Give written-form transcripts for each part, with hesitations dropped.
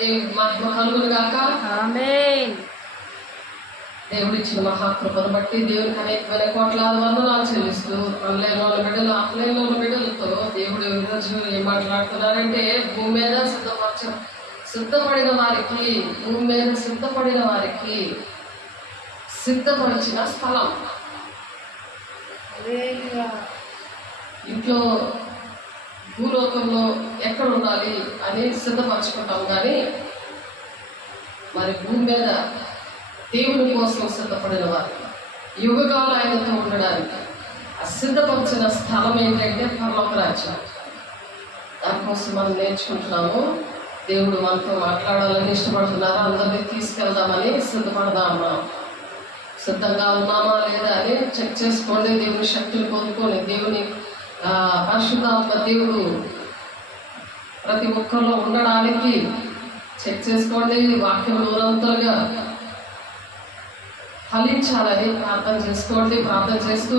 దేవునికి మహిమ కలుగును గాక. ఆమేన్. దేవుడు ఇచ్చిన మహాకృపను బట్టి దేవునికి అనేకమైన కోట్లాది వందనాలు చెల్లిస్తూ ఆన్లైన్లో ఉన్న బిడ్డలు ఆఫ్లైన్లో ఉన్న బిడ్డలతో దేవుడు ఈరోజు ఏం మాట్లాడుతున్నారంటే భూమి మీద సిద్ధపడిన వారికి, భూమి మీద సిద్ధపడిన వారికి సిద్ధపరిచిన స్థలం. ఇంట్లో భూలోకంలో ఎక్కడ ఉండాలి అని సిద్ధపరచుకుంటాం, కానీ మరి భూమి మీద దేవుని కోసం సిద్ధపడిన వారికి యుగకాలం ఆయనతో ఉండడానికి ఆ సిద్ధపరిచిన స్థలం ఏంటంటే పరలోక రాజ్యం. దానికోసం మనం నేర్చుకుంటున్నాము. దేవుడు మనతో మాట్లాడాలని ఇష్టపడుతున్నారు. అందరినీ తీసుకెళ్దామని సిద్ధపడదామా, సిద్ధంగా ఉన్నామా లేదా అని చెక్ చేసుకోండి. దేవుని శక్తులు పొందుకొని దేవుని పరిశుద్ధాత్మ దేవుడు ప్రతి ఒక్కరిలో ఉండడానికి చెక్ చేసుకోండి. వాక్యం నిరంతరంగా ఫలించాలని ప్రార్థన చేసుకోండి. ప్రార్థన చేస్తూ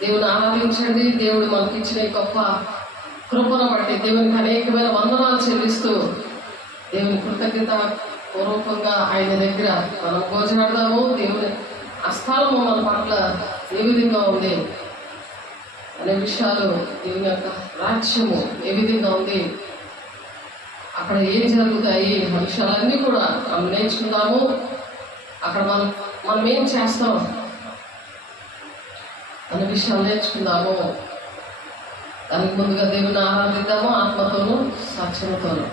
దేవుని ఆరాధించండి. దేవుడు మనకి ఇచ్చిన గొప్ప కృపను బట్టి దేవునికి అనేకమైన వందనాలు చెల్లిస్తూ దేవుని కృతజ్ఞత పూర్వకంగా ఆయన దగ్గర మనం భోజనాడదాము. దేవుని అస్థానము మన పట్ల ఏ విధంగా ఉంది అనే విషయాలు, దేవుని యొక్క రాజ్యము ఏ విధంగా ఉంది, అక్కడ ఏం జరుగుతాయి ఆ విషయాలన్నీ కూడా మనం నేర్చుకుందాము. అక్కడ మనం ఏం చేస్తాం అనే విషయాలు నేర్చుకుందాము. దానికి ముందుగా దేవుని ఆరాధిద్దాము ఆత్మతోనూ సత్యముతోనూ.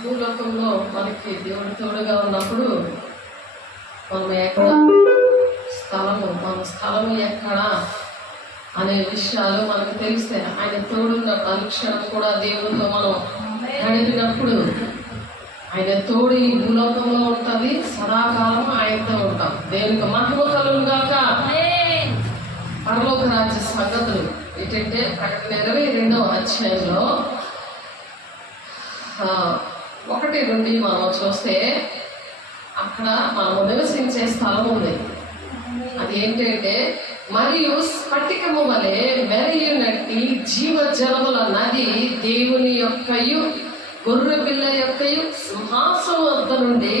భూలోకంలో మనకి దేవుడు తోడుగా ఉన్నప్పుడు మనం ఎక్కడ మన స్థలము ఎక్కడ అనే విషయాలు మనకు తెలిస్తే, ఆయన తోడున్న అనుక్షణం కూడా దేవుడితో మనం గడిపినప్పుడు ఆయన తోడు ఈ భూలోకంలో ఉంటుంది, సదాకాలం ఆయనతో ఉంటాం. దేవునికి మహిమ కలుగును గాక. పరలోక రాజ్య సంగతులు ఏంటంటే ప్రకటన 22వ అధ్యాయంలో 1 నుండి మనం చూస్తే అక్కడ మనము నివసించే స్థలం ఉంది. అది ఏంటంటే, మరియు స్ఫటికము వలె మెరయునట్టి జీవజలముల నది దేవుని యొక్కయు గొర్రె పిల్ల యొక్కయు సింహాసనం వద్ద నుండి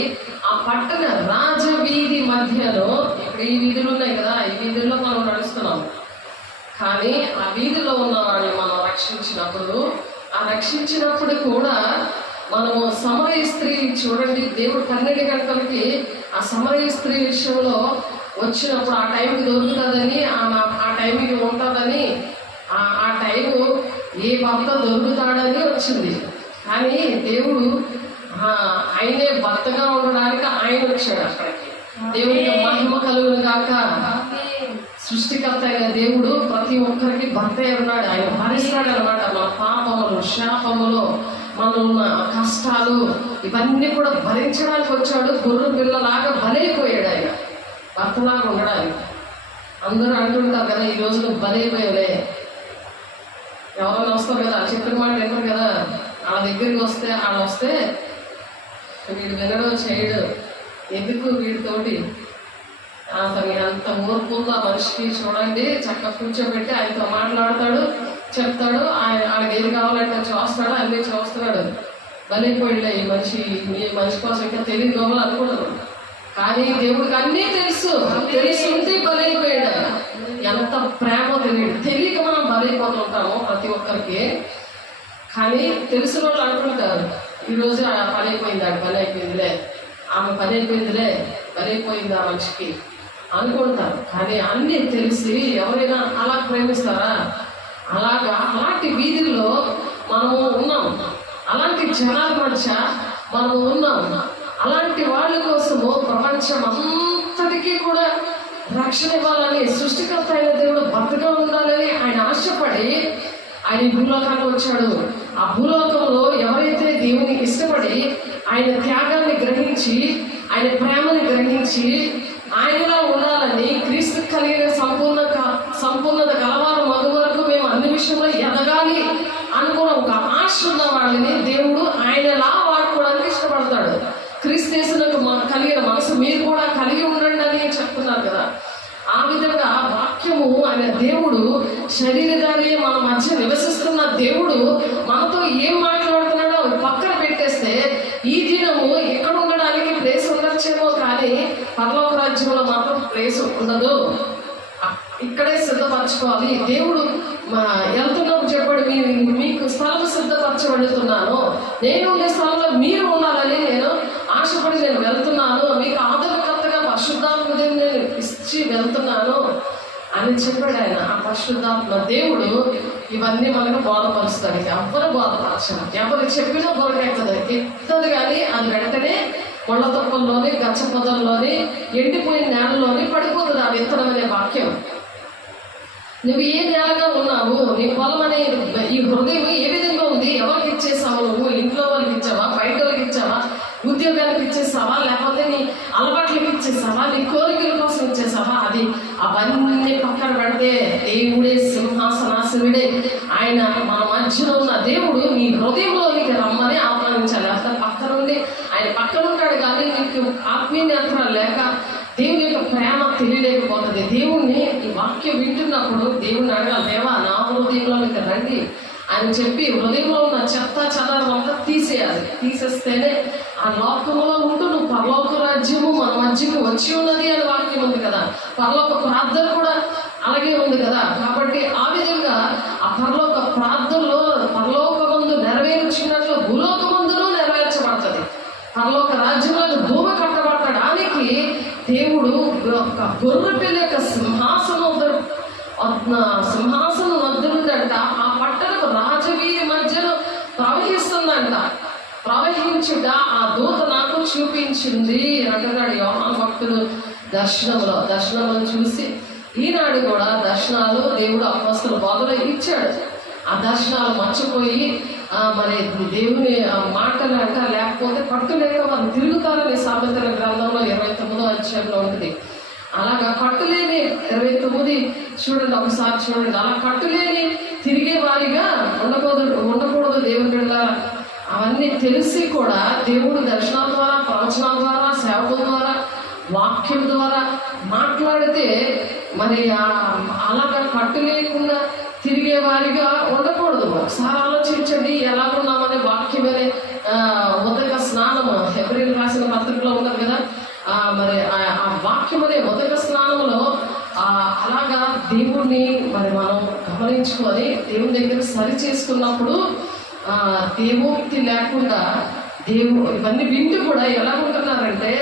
ఆ పట్టణ రాజవీధి మధ్యలో, ఇక్కడ ఈ వీధులు ఉన్నాయి కదా, ఈ వీధుల్లో మనం నడుస్తున్నాం. కానీ ఆ వీధిలో ఉన్న వాళ్ళని మనం రక్షించినప్పుడు కూడా మనము సమరయ స్త్రీ చూడండి, దేవుడు 12 గంటలకి ఆ సమరయ స్త్రీ విషయంలో వచ్చినప్పుడు ఆ టైంకి దొరుకుతుందని, ఆ టైంకి ఉంటుందని, ఆ టైము ఏ భర్త దొరుకుతాడని వచ్చింది. కానీ దేవుడు ఆయనే భర్తగా ఉండడానికి ఆయన వచ్చాడు అక్కడికి. దేవుడికి మహిమ కలుగును గాక. సృష్టికర్త అయిన దేవుడు ప్రతి ఒక్కరికి భర్త ఉన్నాడు. ఆయన భరిస్తాడు అనమాట. మన పాపములు, శాపములు, మనన్న కష్టాలు ఇవన్నీ కూడా భరించడానికి వచ్చాడు. గొర్రె పిల్లలాగా బలైపోయాడు ఆయన, భర్తలాగా ఉండడానికి. అందరూ అంటుంటారు కదా, ఈ రోజు నువ్వు బలైపోయావులే. ఎవరైనా వస్తారు కదా, చెప్పిన మాట విన్నారు కదా, వాళ్ళ దగ్గరికి వస్తే వీడు వినడం చేయడు, ఎందుకు వీడితోటి అతని అంత ఓర్పు ఉందో ఆ మనిషికి. చూడండి, చక్కగా కూర్చోబెట్టి ఆయనతో మాట్లాడతాడు, చెప్తాడు, ఆయనకి ఏది కావాలంటే చూస్తాడు, అన్నీ చూస్తున్నాడు. బలైపోయిలే ఈ మనిషి కోసం ఇంకా తెలియదు అనుకుంటారు. కానీ దేవుడికి అన్నీ తెలిసి ఉంటే బలైపోయాడు. ఎంత ప్రేమ తెలియక మనం బలైపోతుంటాము ప్రతి ఒక్కరికి. కానీ తెలిసిన వాళ్ళు అనుకుంటారు, ఈరోజు పని అయిపోయిందిలే, ఆమె పని అయిపోయిందిలే, బలైపోయింది ఆ మనిషికి అనుకుంటారు. కానీ అన్నీ తెలిసి ఎవరైనా అలా ప్రేమిస్తారా? అలాంటి వీధుల్లో మనము ఉన్నాం, అలాంటి జనాల మధ్య మనము ఉన్నాం. అలాంటి వాళ్ళ కోసము ప్రపంచం అంతటికీ కూడా రక్షణ ఇవ్వాలని, సృష్టికర్త అయిన దేవుడు భర్తగా ఉండాలని ఆయన ఆశపడి ఆయన భూలోకానికి వచ్చాడు. ఆ భూలోకంలో ఎవరైతే దేవునికి ఇష్టపడి ఆయన త్యాగాన్ని గ్రహించి, ఆయన ప్రేమని గ్రహించి ఆయనలా ఉండాలని, క్రీస్తు కలిగిన సంపూర్ణత గలవారు మగు వరకు మేము అన్ని విషయంలో ఎదగాలి అనుకున్న ఒక ఆశ ఉన్న వాళ్ళని దేవుడు ఆయనలా వాడుకోవడానికి ఇష్టపడతాడు. క్రీస్తునకు కలిగిన మనసు మీరు కూడా కలిగి ఉండండి అని చెప్తున్నారు కదా. ఆ విధంగా వాక్యము ఆయన దేవుడు శరీరధారి మన మధ్య నివసిస్తున్న దేవుడు మనతో ఏం మాట్లాడుతున్నాడో పక్కన పెట్టేస్తే, ఈ దినము ఎక్కడ ఉండడానికి ప్లేస్ ఉండొచ్చేమో, కానీ పరలోక రాజ్యంలో మాత్రం ప్లేస్ ఉండదు. ఇక్కడే సిద్ధపరచుకోవాలి. దేవుడు వెళ్తున్నప్పుడు చెప్పాడు, మీకు స్థలం సిద్ధపరచబడుతున్నాను, నేను ఉండే స్థలంలో మీరు ఉండాలని నేను ఆశపడి నేను వెళ్తున్నాను, మీకు ఆదరణకర్తగా పరిశుద్ధాత్మ నేను ఇచ్చి వెళ్తున్నాను అని చెప్పాడు ఆయన. ఆ పరిశుద్ధాత్మ దేవుడు ఇవన్నీ మనకు బోధపరుస్తాడు. ఎవరు బోధపరచరు, ఎవరు చెప్పినా ఎత్తదు కానీ అది వెంటనే ముళ్ళ తొక్కల్లోని, గచ్చ పొదల్లోని, ఎండిపోయిన నేలలోని పడిపోతుంది ఆ విత్తనం అనే వాక్యం. నువ్వు ఏ నేలగా ఉన్నావు, నీ పొలం అనే ఈ హృదయం ఏ విధంగా ఉంది, ఎవరికి ఇచ్చేసావు? నువ్వు ఇంట్లో వాళ్ళకి ఇచ్చావా, బయట వాళ్ళకి ఇచ్చావా, ఉద్యోగానికి ఇచ్చేసావా, లేకపోతే నీ అలవాట్లకి ఇచ్చేసావా, నీ కోరికల కోసం ఇచ్చేసావా? అవన్నీ పక్కన పెడితే దేవుడే సింహాసనాసనుడే. ఆయన మన మధ్యలో ఉన్న దేవుడు నీ హృదయంలోనికి రమ్మని ఆహ్వానించాలి. అసలు పక్కన ఉండి ఆయన పక్కన ఉంటాడు కానీ నీకు ఆత్మీయ నేత్రాలు లేక దేవుని యొక్క ప్రేమ తెలియలేకపోతుంది. దేవుణ్ణి ఈ వాక్యం వింటున్నప్పుడు దేవుణ్ణి అడగాలి, దేవా నా హృదయంలోనికి రండి అని చెప్పి హృదయంలో ఉన్న చెత్త చెదారం అంతా తీసేయాలి. తీసేస్తేనే ఆ లోకంలో ఉంటూ నువ్వు పరలోక రాజ్యము మన మధ్యకు వచ్చి ఉన్నది అని వాక్యం ఉంది కదా. పరలోక ప్రార్థన కూడా అలాగే ఉంది కదా. కాబట్టి ఆ విధంగా ఆ పరలోక ప్రార్థనలో పరలోకమందు నెరవేర్చినట్లు భూలోకమందును నెరవేర్చబడుతుంది. పరలోక రాజ్యంలో భూమి కట్టబడటానికి దేవుడు ఒక గొర్రె పిల్ల యొక్క సింహాసనం వద్ద నుండంట ఆ పట్టణపు రాజవీధి మధ్యలో ప్రవహిస్తుందంట. ప్రవహించుట ఆ దూత నాకు చూపించింది అంటున్నాడు యోహాను భక్తుడు దర్శనంలో చూసి. ఈనాడు కూడా దర్శనాలు దేవుడు అపొస్తలుల బోధలో ఇచ్చాడు. ఆ దర్శనాలు మర్చిపోయి మరి దేవుని మాటలు అంట లేకపోతే కట్టులేక వారు తిరుగుతారని సామెతల గ్రంథంలో 29వ అధ్యాయంలో ఉంటుంది. అలాగా కట్టులేని 29 చూడండి, ఒకసారి చూడండి. అలా కట్టులేని తిరిగే వారిగా ఉండకూడదు దేవుని బిడ్డ. అవన్నీ తెలిసి కూడా దేవుడు దర్శనాల ద్వారా, ప్రవచనాల ద్వారా, సేవకుల ద్వారా, వాక్యం ద్వారా మాట్లాడితే మరి అలాగా కట్టు లేకుండా తిరిగే వారిగా ఉండకూడదు. ఒకసారి ఆలోచించండి, ఎలా ఉన్నామనే వాక్యమనే ఉదక స్నానము హెబ్రీయులకు రాసిన పత్రికలో ఉన్నది కదా. మరి ఆ వాక్యం అనే ఉదక స్నానంలో అలాగా దేవుణ్ణి మరి మనం గమనించుకొని దేవుని దగ్గర సరి చేసుకున్నప్పుడు దేవోక్తి లేకుండా ఇవన్నీ వింటూ కూడా ఎలా ఉంటున్నారంటే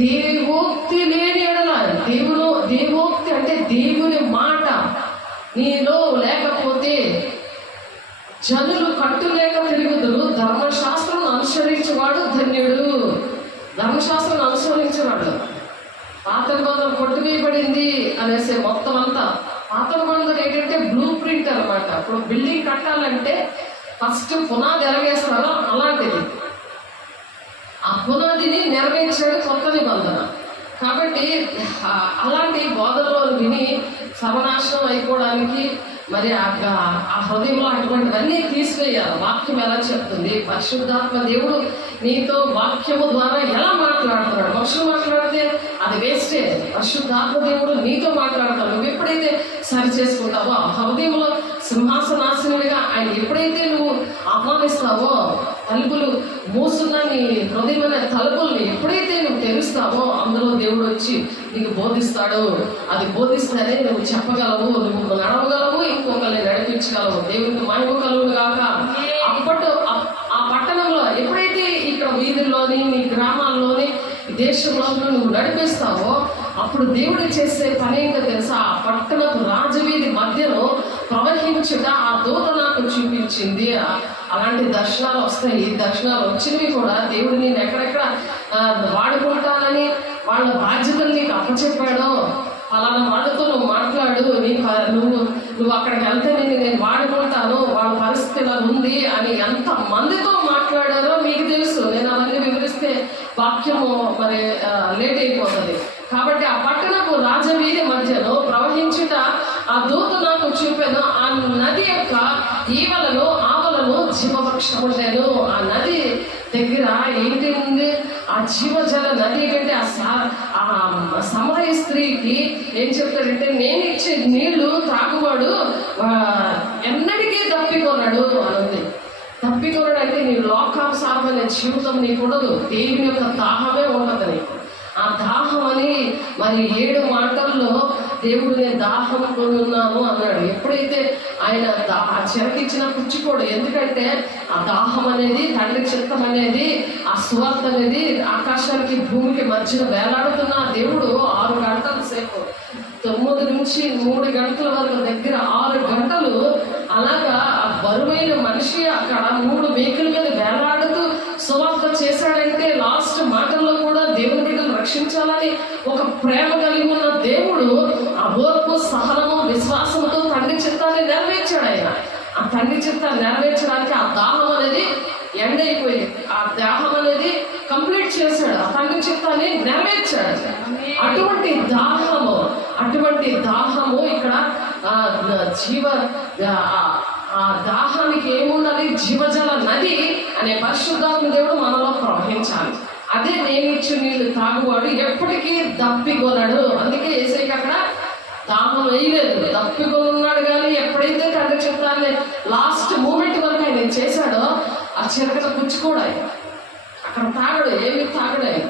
దేవోక్తి లేని ఎడల దేవోక్తి అంటే దేవుని మాట నీలో లేకపోతే జనులు కట్టులేక తిరుగుదురు. ధర్మశాస్త్రం అనుసరించేవాడు ధన్యుడు. ధర్మశాస్త్రం అనుసరించేవాడు. పాత నిబంధన కొట్టువేయబడింది అనేసి మొత్తం అంతా పాత నిబంధన ఏంటంటే బ్లూ ప్రింట్ అనమాట. ఇప్పుడు బిల్డింగ్ కట్టాలంటే ఫస్ట్ పునాది ఎరగేస్తారో అలాంటిది. ఆ పునాదిని నెరవేర్చాడు కొత్త నిబంధన. కాబట్టి అలాంటి బోధనలో విని సర్వనాశనం అయిపోవడానికి మరి ఆ హృదయంలో అటువంటివన్నీ తీసివేయాలి. వాక్యం ఎలా చెప్తుంది, పరిశుద్ధాత్మ దేవుడు నీతో వాక్యము ద్వారా ఎలా మాట్లాడుతున్నాడు. మనుషులు మాట్లాడితే అది వేస్టే. పరిశుద్ధాత్మ దేవుడు నీతో మాట్లాడతాడు. నువ్వు ఎప్పుడైతే సరి చేసుకుంటావో ఆ హృదయంలో సింహాసనాశనుడిగా ఆయన ఎప్పుడైతే నువ్వు ఆహ్వానిస్తావో, తలుపులు మూసున్న నీ హృదయమైన తలుపుల్ని ఎప్పుడైతే నువ్వు తెరుస్తావో అందులో దేవుడు వచ్చి నీకు బోధిస్తాడు. అది బోధిస్తేనే నువ్వు చెప్పగలవు, నువ్వు నడవగలవు, ఇంకొకరిని నడిపించగలవు. దేవునికి మహిమ కలుగును గాక. అప్పట్లో ఆ పట్టణంలో ఎప్పుడైతే ఇక్కడ వీధుల్లోని నీ గ్రామాల్లోని దేశంలో నువ్వు నడిపిస్తావో అప్పుడు దేవుడు చేసే పని ఏంటో తెలుసా? ఆ పట్టణపు రాజవీధి మధ్యలో ప్రవహించుట ఆ దూత నాకు చూపించింది. అలాంటి దర్శనాలు వస్తాయి. ఈ దర్శనాలు వచ్చినవి కూడా దేవుడు నేను ఎక్కడెక్కడ వాడుకుంటానని వాళ్ళ బాధ్యతలు నీకు అప్పచెప్పాడో అలాంటి వాళ్ళతో నువ్వు మాట్లాడు. నువ్వు అక్కడికి వెళ్తే నేను వాడుకుంటాను, వాళ్ళ పరిస్థితి ఇలా ఉంది అని ఎంత మందితో మాట్లాడారో మీకు తెలుసు. నేను అవన్నీ వివరిస్తే వాక్యము మరి లేట్ అయిపోతుంది. కాబట్టి ఆ పట్టణపు రాజవీధి మధ్యలో ప్రవహించుట ఆ దూత నాకు చూపాను. ఆ నది యొక్క ఈవలను ఆవలను జీవవృక్షముండెను. ఆ నది దగ్గర ఏంటి ఉంది? ఆ జీవజల నది ఏంటంటే ఆ సమరయ స్త్రీకి ఏం చెప్తాడంటే నేను ఇచ్చే నీళ్లు త్రాగువాడు ఎన్నటికీ తప్పికొన్నాడు అని. తప్పికొన్నాడు అంటే నీ లోకానుసారమైన జీవితం నీకు ఉండదు. దేవుని యొక్క దాహమే ఉండదు నీకు. ఆ దాహం అని మరి 7 మాటల్లో దేవుడు నేను దాహం కొని ఉన్నాను అన్నాడు. ఎప్పుడైతే ఆయన ఆ చెరకిచ్చిన పుచ్చుకోడు. ఎందుకంటే ఆ దాహం అనేది, తండ్రి చిత్తం అనేది, ఆ సువార్త అనేది ఆకాశానికి భూమికి మధ్యన వేలాడుతున్న దేవుడు 6 గంటల సేపు 9 నుంచి 3 గంటల వరకు దగ్గర 6 గంటలు అలాగా ఆ బరువైన మనిషి అక్కడ 3 మేకుల మీద వేలాడుతూ సువార్త చేశాడంటే లాస్ట్ మాటల్లో కూడా దేవుని బిడ్డను రక్షించాలని ఒక ప్రేమ కలిగి ఉన్న దేవుడు ఆ ఓర్పు, సహనము, విశ్వాసంతో తండ్రి చిత్తాన్ని నెరవేర్చాడు. ఆయన ఆ తండ్రి చిత్తాన్ని నెరవేర్చడానికి ఆ దాహం అనేది ఎండ్ అయిపోయింది. ఆ దాహం అనేది కంప్లీట్ చేశాడు. ఆ తండ్రి చిత్తాన్ని నెరవేర్చాడు. అటువంటి దాహము ఇక్కడ ఆ దాహానికి ఏముండాలి? జీవజల నది అనే పరిశుద్ధాత్మ దేవుడు మనలో ప్రవహించాలి. అదే నేను ఇచ్చి నీళ్ళు తాగువాడు ఎప్పటికీ దప్పికొనడు. అందుకే యేసయ్యకి అక్కడ దాహం వేయలేదు, దప్పికొనున్నాడు. కానీ ఎప్పుడైతే తండ్రి చిత్తాన్ని లాస్ట్ మూమెంట్ వరకు ఆయన చేశాడో ఆ చిరకట పుచ్చుకోడు. ఆయన అక్కడ తాగడు, ఏమి తాగడు. ఆయన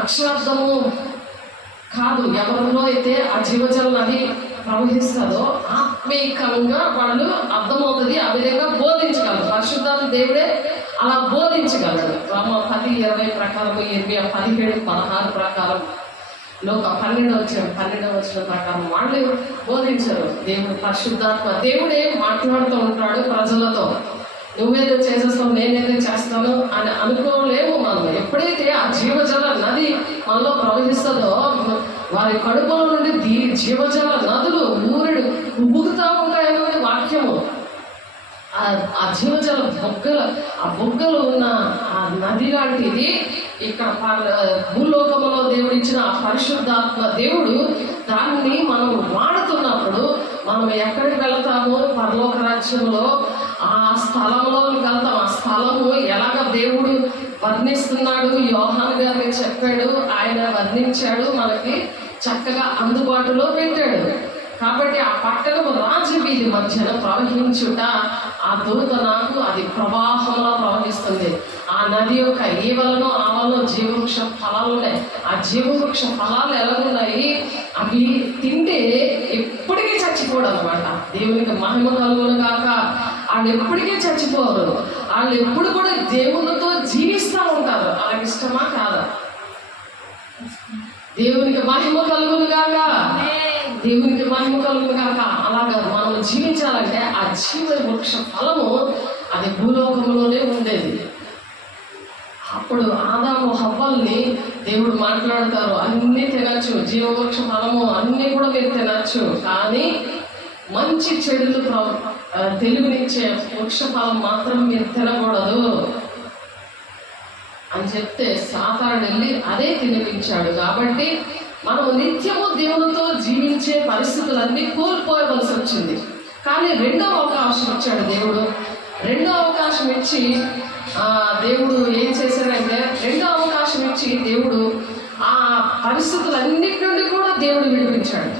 అక్షరార్థము కాదు. ఎవరిలో అయితే ఆ జీవజల నది ప్రవహిస్తుందో ఆత్మీయంగా వాళ్ళు అర్థమవుతుంది. ఆ విధంగా బోధించగలరు. పరిశుద్ధాత్మ దేవుడే అలా బోధించగలడు. రోమా 10:20 ప్రకారం, ఇర్మియా 17:16 ప్రకారం, లోక 12వ వచనం ప్రకారం వాళ్ళు బోధించరు. దేవుడు పరిశుద్ధాత్మ దేవుడే మాట్లాడుతూ ఉంటాడు ప్రజలతో. నువ్వేదో చేసేస్తావు, నేనేదో చేస్తాను అని అనుకోలేము మనం. ఎప్పుడైతే ఆ జీవజల నది మనలో ప్రవహిస్తుందో వారి కడుపుల నుండి జీవజల నదులు ఊరెడు ఉబుకుతా ఉంటాయన్నది వాక్యము. ఆ జీవజల బొగ్గలు ఉన్న ఆ నది లాంటిది ఇక్కడ భూలోకంలో దేవుడు ఇచ్చిన ఆ పరిశుద్ధాత్మ దేవుడు దాన్ని మనం వాడుతున్నప్పుడు మనం ఎక్కడికి వెళ్తామో పరలోక రాజ్యంలో ఆ స్థలంలోకి వెళ్తాం. ఆ స్థలము ఎలాగ దేవుడు వర్ణిస్తున్నాడు, యోహాను గారికి చెప్పాడు, ఆయన వర్ణించాడు, మనకి చక్కగా అందుబాటులో పెట్టాడు. కాబట్టి ఆ పట్టణము రాజవీధి మధ్యన ప్రవహించుట ఆ దూత నాకు అది ప్రవాహంలో ప్రవహిస్తుంది. ఆ నది యొక్క ఈవలను ఆవలను జీవవృక్ష ఫలాలు ఉన్నాయి. ఆ జీవవృక్ష ఫలాలు ఎలా ఉన్నాయి, అవి తింటే ఎప్పటికీ చచ్చిపోవడం అనమాట. దేవునికి మహిమ కలుగును గాక. వాళ్ళు ఎప్పటికీ చచ్చిపోరు. వాళ్ళు ఎప్పుడు కూడా దేవునితో జీవిస్తూ ఉంటారు. వాళ్ళకి ఇష్టమా కాదా? దేవునికి మహిమ కలుగును గాక. దేవునికి మహిమ కలుగును గాక. అలాగా మనం జీవించాలంటే ఆ జీవ వృక్ష ఫలము అది భూలోకంలోనే ఉండేది. అప్పుడు ఆదాము హవ్వల్ని దేవుడు మాట్లాడతారు, అన్నీ తినచ్చు, జీవవృక్ష ఫలము అన్నీ కూడా మీరు తినచ్చు, కానీ మంచి చెడులు తెలివినిచ్చే వృక్ష ఫలం మాత్రం మీరు తినకూడదు అని చెప్తే సాతానుడు వెళ్ళి అదే తినిపించాడు. కాబట్టి మనం నిత్యము దేవునితో జీవించే పరిస్థితులన్నీ కోల్పోవలసి వచ్చింది. కానీ రెండో అవకాశం ఇచ్చాడు దేవుడు. రెండో అవకాశం ఇచ్చి దేవుడు ఏం చేశాడంటే, రెండో అవకాశం ఇచ్చి దేవుడు ఆ పరిస్థితులన్నిటి నుండి కూడా దేవుడు విడిపించాడు.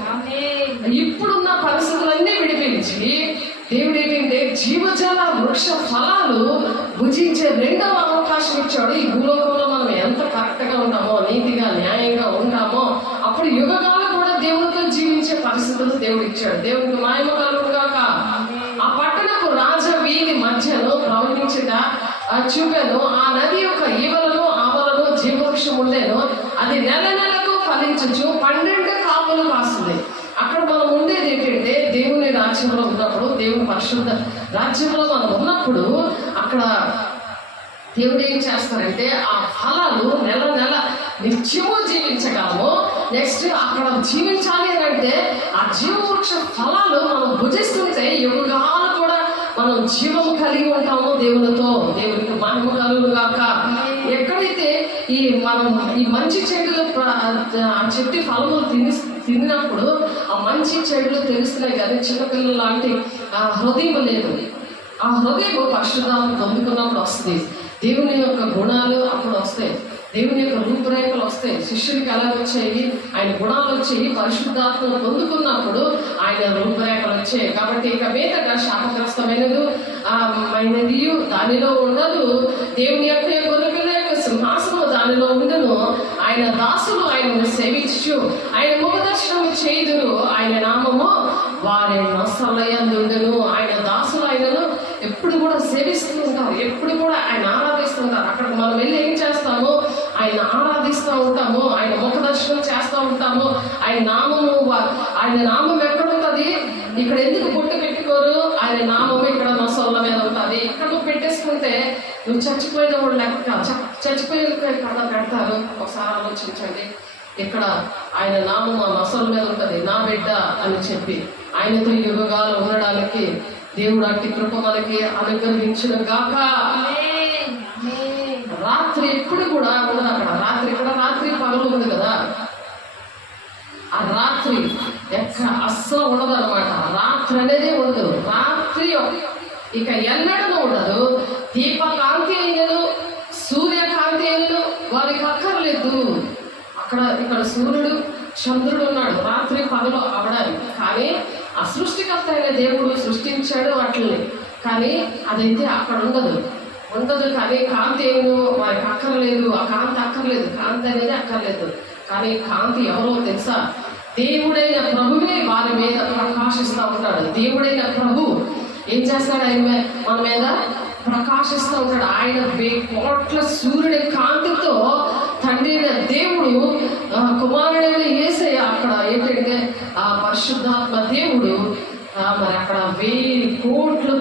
ఇప్పుడున్న పరిస్థితులన్నీ విడిపించి దేవుడు ఏంటంటే జీవజల వృక్ష ఫలాలు భుజించే రెండవ అవకాశం ఇచ్చాడు. ఈ భూలోకంలో మనం ఎంత కరెక్ట్గా ఉంటామో, నీతిగా న్యాయంగా ఉంటామో, అప్పుడు యుగకాలం కూడా దేవునితో జీవించే పరిస్థితులు దేవుడు ఇచ్చాడు. దేవుడికి మహిమ కలుగును గాక. ఆ పట్టణపు రాజవీధి మధ్యలో ప్రవహించుట చూపాను. ఆ నది యొక్క ఈవలను ఆవలను జీవవృక్షం ఉండేను. అది నెల నెలకు ఫలించచ్చు, 12 కాపులు కాస్తుంది. అక్కడ మనం ఉండేది ఏంటంటే దేవుని రాజ్యంలో ఉన్నప్పుడు, దేవుని పరిశుద్ధ రాజ్యంలో మనం ఉన్నప్పుడు అక్కడ దేవుడు ఏం చేస్తారంటే ఆ ఫలాలు నెల నెల నిత్యము జీవించగలము. నెక్స్ట్ అక్కడ జీవించాలి అని అంటే ఆ జీవవృక్ష ఫలాలు మనం భుజిస్తుంటే యుగాలు కూడా మనం జీవం కలిగి ఉంటాము దేవునితో. దేవునికి మహిమ కలుగును గాక. ఎక్కడైతే మనం ఈ మంచి చెడులు ఆ చెట్టు ఫలములు తిన్నప్పుడు ఆ మంచి చెడులు తెలుస్తున్నాయి, కానీ చిన్నపిల్లలు లాంటి ఆ హృదయం లేదు. ఆ హృదయం పరిశుద్ధాత్మ పొందుకున్నప్పుడు వస్తుంది. దేవుని యొక్క గుణాలు అప్పుడు వస్తాయి, దేవుని యొక్క రూపురేఖలు వస్తాయి. శిష్యునికి ఎలా వచ్చాయి, ఆయన గుణాలు వచ్చాయి. పరిశుద్ధాత్మను పొందుకున్నప్పుడు ఆయన రూపురేఖలు వచ్చాయి. కాబట్టి ఇక మీదట శాపగ్రస్తమైనది దానిలో ఉండదు. దేవుని యొక్క గొర్రెపిల్ల యొక్క సింహాసనము దానిలో ఉండను. ఆయన దాసులు ఆయనను సేవించు, ఆయన ముఖదర్శనం చేయుదురు. ఆయన నామము వారి నొసలయందుండును. ఆయన దాసులు ఆయనను ఎప్పుడు కూడా సేవిస్తూ ఉంటారు, ఎప్పుడు కూడా ఆయన ఆరాధిస్తూ ఉంటారు. అక్కడికి మనం వెళ్ళి ఏం చేస్తాము, ఆయన ఆరాధిస్తూ ఉంటాము, ఆయన ముఖదర్శనం చేస్తూ ఉంటాము. ఆయన నామం ఎక్కడ ఉంటుంది? ఇక్కడ ఎందుకు పొట్టు పెట్టుకోరు? ఆయన నామము ఇక్కడ నొసళ్ళ మీద ఉంటుంది. ఇక్కడ నువ్వు పెట్టేసుకుంటే నువ్వు చచ్చిపోయిన వాడు లెక్క, చచ్చిపోయిన కథ పెడతారు. ఒకసారి ఆలోచించండి. ఇక్కడ ఆయన నామం ఆ నొసళ్ళ మీద ఉంటుంది, నా బిడ్డ అని చెప్పి ఆయనతో యుగాలు ఉండడానికి దేవుడు అట్టి కృప మనకి అనుగ్రహించిన గాక. రాత్రి ఎప్పుడు కూడా ఉండదు అక్కడ. రాత్రి ఇక్కడ రాత్రి పగలు ఉంది కదా, ఆ రాత్రి అస్సలు ఉండదు అనమాట. రాత్రి అనేది ఉండదు. రాత్రి ఇక ఎన్నడూ ఉండదు. దీపకాంతి అయినను సూర్యకాంతి అయినను వారికి అక్కర్లేదు. ఇక్కడ సూర్యుడు చంద్రుడు ఉన్నాడు రాత్రి పగలు అవడానికి. కానీ ఆ సృష్టికర్త అయిన దేవుడు సృష్టించాడు వాటిని, కానీ అదైతే అక్కడ ఉండదు. కానీ కాంతి ఏమో వారికి అక్కర్లేదు. ఆ కాంతి అక్కర్లేదు, కాంతి అనేది అక్కర్లేదు. కానీ కాంతి ఎవరో తెలుసా? దేవుడైన ప్రభువే వారి మీద ప్రకాశిస్తూ ఉంటాడు. దేవుడైన ప్రభు ఏం చేస్తాడు? ఆయన మన మీద ప్రకాశిస్తూ ఉంటాడు. ఆయన 1000 కోట్ల సూర్యుడి కాంతితో తండ్రి అయిన దేవుడు కుమారుడైన యేసయ్య అక్కడ ఏంటంటే ఆ పరిశుద్ధాత్మ దేవుడు మరి అక్కడ 1000 కోట్లు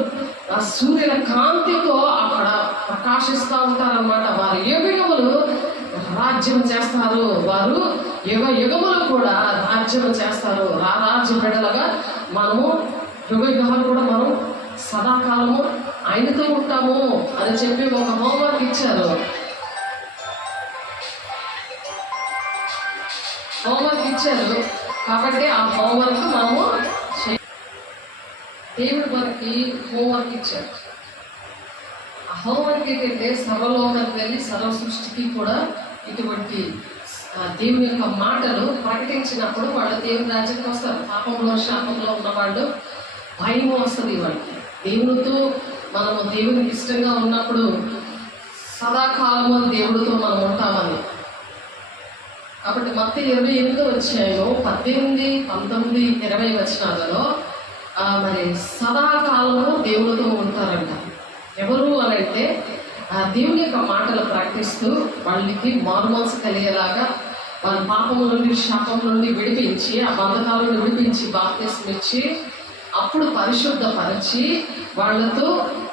ఆ సూర్యుల కాంతితో అక్కడ ప్రకాశిస్తూ ఉంటారన్నమాట. వారు యుగములు రాజ్యం చేస్తారు, వారు యుగములు కూడా రాజ్యం చేస్తారు. రాజ్య బిడ్డలుగా మనము యుగాలు కూడా మనం సదాకాలము ఆయనతో ఉంటాము అని చెప్పి ఒక హోంవర్క్ ఇచ్చారు. కాబట్టి ఆ హోంవర్క్ మనము దేవుడు మనకి హోంవర్క్ ఇచ్చాడు. ఆ హోంవర్క్ ఏంటంటే సర్వలోకానికి వెళ్ళి సర్వ సృష్టికి కూడా ఇటువంటి దేవుని యొక్క మాటలు ప్రకటించినప్పుడు వాళ్ళు దేవుని రాజ్యానికి వస్తారు. పాపంలో శాపంలో ఉన్నవాళ్ళు భయం వస్తుంది వాళ్ళకి. దేవునితో మనము దేవునికి ఇష్టంగా ఉన్నప్పుడు సదాకాలము దేవుడితో మనం ఉంటామని. కాబట్టి మత్తయి 28 అధ్యాయం 18, 19, 20 వచనాలలో మరి సదాకాలము దేవుడితో ఉంటారంట. ఎవరు అని అంటే దేవుని యొక్క మాటలు ప్రకటిస్తూ వాళ్ళకి మారుమనసు కలిగేలాగా వాళ్ళ పాపం నుండి శాపం నుండి విడిపించి ఆ బంధకాల నుండి విడిపించి బాప్తిస్మం ఇచ్చి అప్పుడు పరిశుద్ధపరిచి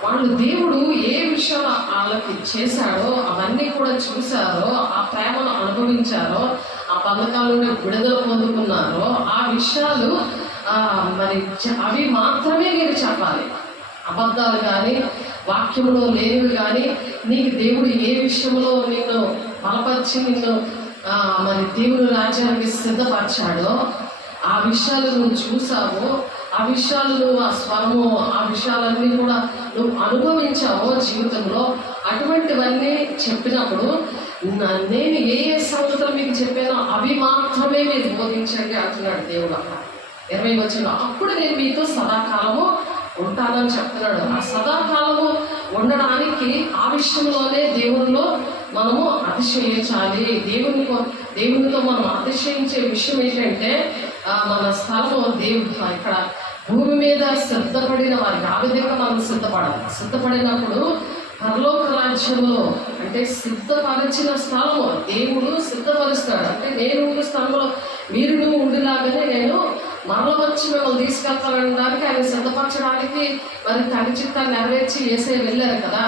వాళ్ళు దేవుడు ఏ విషయాలు వాళ్ళకి చేశాడో అవన్నీ కూడా చూశారో, ఆ ప్రేమను అనుభవించారో, ఆ బంధకాల నుండి విడుదల పొందుకున్నారో ఆ విషయాలు మరి అవి మాత్రమే మీరు చెప్పాలి. అబద్ధాలు కానీ వాక్యంలో లేనివి కానీ నీకు దేవుడు ఏ విషయంలో నిన్ను బలపరిచి నిన్ను మరి దేవుని రాజ్యానికి సిద్ధపరిచాడో ఆ విషయాలు నువ్వు చూసావో, ఆ విషయాలు నువ్వు ఆ స్వరము ఆ విషయాలన్నీ కూడా నువ్వు అనుభవించావో జీవితంలో, అటువంటివన్నీ చెప్పినప్పుడు నేను ఏ సంగతులు మీకు చెప్పానో అవి మాత్రమే మీరు బోధించండి అంటున్నాడు దేవుడు. అక్కడ 20 వచనంలో అప్పుడు నేను మీతో సదాకాలము ఉంటానని చెప్తున్నాడు. ఆ సదాకాలము ఉండడానికి ఆ విషయంలోనే దేవునిలో మనము అతిశయించాలి. దేవునితో మనం అతిశయించే విషయం ఏంటంటే మన స్థలము దేవుడు ఇక్కడ భూమి మీద సిద్ధపడిన వారికి ఆ విధంగా మనం సిద్ధపడినప్పుడు పరలోక రాజ్యంలో అంటే సిద్ధపరిచిన స్థలము దేవుడు సిద్ధపరుస్తాడు. అంటే నేను ఉన్న స్థలంలో మీరు నువ్వు ఉండిలాగానే నేను మరల వచ్చి మిమ్మల్ని తీసుకెళ్తానడానికి ఆయన సిద్ధపరచడానికి మరి తండ్రి చిత్తాన్ని నెరవేర్చి యేసయ్య వెళ్ళారు కదా.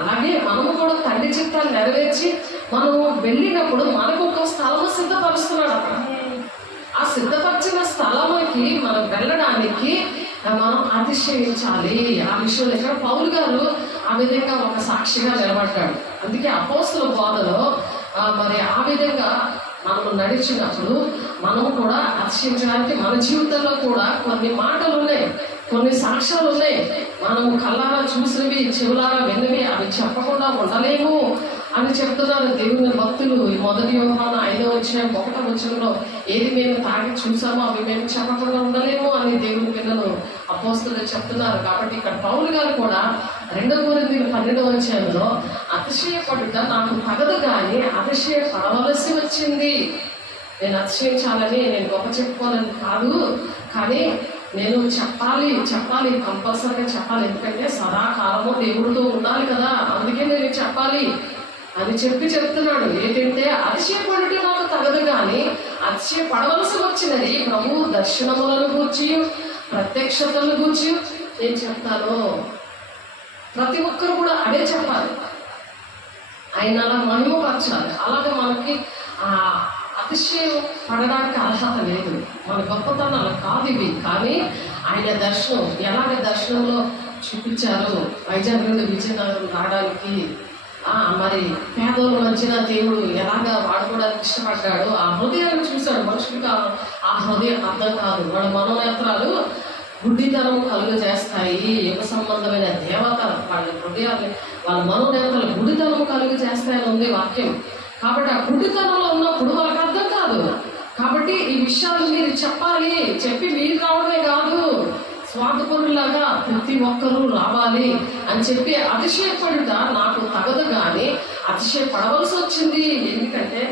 అలాగే మనము కూడా తండ్రి చిత్తాన్ని నెరవేర్చి మనము వెళ్ళినప్పుడు మనకు ఒక స్థలము సిద్ధపరుస్తున్నాడు. అక్కడ ఆ సిద్ధపరిచిన స్థలముకి మనం వెళ్ళడానికి మనం అతిశయించాలి. ఆ విషయంలో ఇక్కడ పౌలు గారు ఆ విధంగా ఒక సాక్షిగా నిలబడ్డాడు. అందుకే అపోస్తల బోధలో మరి ఆ విధంగా మనము నడిచినప్పుడు మనము కూడా అతిశయించడానికి మన జీవితంలో కూడా కొన్ని మాటలు ఉన్నాయి, కొన్ని సాక్ష్యాలు ఉన్నాయి. మనము కళ్ళారా చూసినవి చెవులారా విన్నవి అవి చెప్పకుండా ఉండలేము అని చెప్తున్నారు దేవుని భక్తులు. ఈ 1 యోహాను 5వ అధ్యాయం 1వ వచనంలో ఏది మేము తాగి చూసామో అవి మేము చెప్పకుండా ఉండలేము అని దేవుని పిల్లలు అపోస్తలులు చెప్తున్నారు. కాబట్టి ఇక్కడ పౌలు గారు కూడా 2 కొరింథీయులు 12వ అధ్యాయంలో అతిశయపడుట నాకు తగదు కానీ అతిశయపడవలసి వచ్చింది. నేను అతిశయించాలని నేను గొప్ప చెప్పుకోవాలని కాదు, కానీ నేను చెప్పాలి కంపల్సరీగా చెప్పాలి. ఎందుకంటే సదాకాలము దేవుడితో ఉండాలి కదా, అందుకే నేను చెప్పాలి అని చెప్తున్నాడు. ఏంటంటే అతిశయపడుట నాకు తగదు కానీ అతిశయపడవలసి వచ్చినది ప్రభు దర్శనములను గూర్చి ప్రత్యక్షతలను గూర్చి నేను చెప్తాను. ప్రతి ఒక్కరు కూడా అదే చెప్పాలి, ఆయన అలా మహిమపరచాలి. అలాగే మనకి అతిశయం పడడానికి అర్హత లేదు, మన గొప్పతనాలు కాదు ఇవి. కానీ ఆయన దర్శనం ఎలాగ దర్శనంలో చూపించారు. వైజాగ్ నుండి విజయనగరం రావడానికి మరి పేదోళ్ళ మధ్యన దేవుడు ఎలాగా వాడుకోవడానికి ఇష్టపడ్డాడు. ఆ హృదయాన్ని చూశాడు. మనుషులకు ఆ హృదయం అర్థం కాదు. వాళ్ళ మనోనేత్రాలు గుడ్డితనం కలుగు చేస్తాయి. యుగ సంబంధమైన దేవత వాళ్ళ హృదయాన్ని వాళ్ళ మనోనేత్రాలు గుడ్డితనం కలుగు చేస్తాయని ఉంది వాక్యం. కాబట్టి ఆ గుడ్డితనంలో ఉన్నప్పుడు వాళ్ళకి అర్థం కాదు. కాబట్టి ఈ విషయాలు మీరు చెప్పాలి. చెప్పి మీరు రావడమే కాదు, స్వార్థపరులాగా ప్రతి ఒక్కరూ రావాలి అని చెప్పి అతిశయపడుట నాకు తగదు కానీ అతిశయపడవలసి వచ్చింది. ఎందుకంటే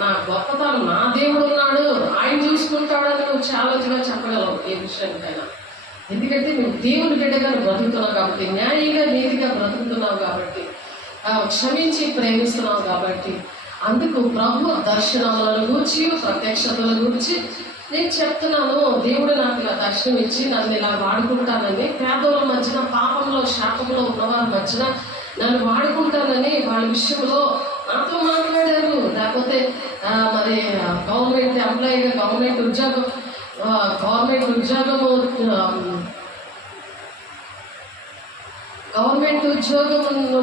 నా గొప్పతనం నా దేవుడు ఉన్నాడు, ఆయన చూసుకుంటాడని నువ్వు ఛాలెంజ్గా చెప్పగలవు ఏ విషయానికైనా. ఎందుకంటే నువ్వు దేవుని బిడ్డగా బ్రతుకుతున్నావు కాబట్టి, న్యాయంగా నీతిగా బ్రతుకుతున్నావు కాబట్టి, క్షమించి ప్రేమిస్తున్నావు కాబట్టి, అందుకు ప్రభు దర్శనాలను గూర్చి ప్రత్యక్షతల గురించి నేను చెప్తున్నాను, దేవుడు నాకు ఇలా దర్శనం ఇచ్చి నన్ను ఇలా వాడుకుంటానని, పేదోళ్ళ మధ్యన, పాపంలో శాపంలో ఉన్నవారి మధ్యన నన్ను వాడుకుంటానని వాళ్ళ విషయంలో నాతో మాట్లాడారు. లేకపోతే మరి గవర్నమెంట్ ఎంప్లాయీగా గవర్నమెంట్ ఉద్యోగం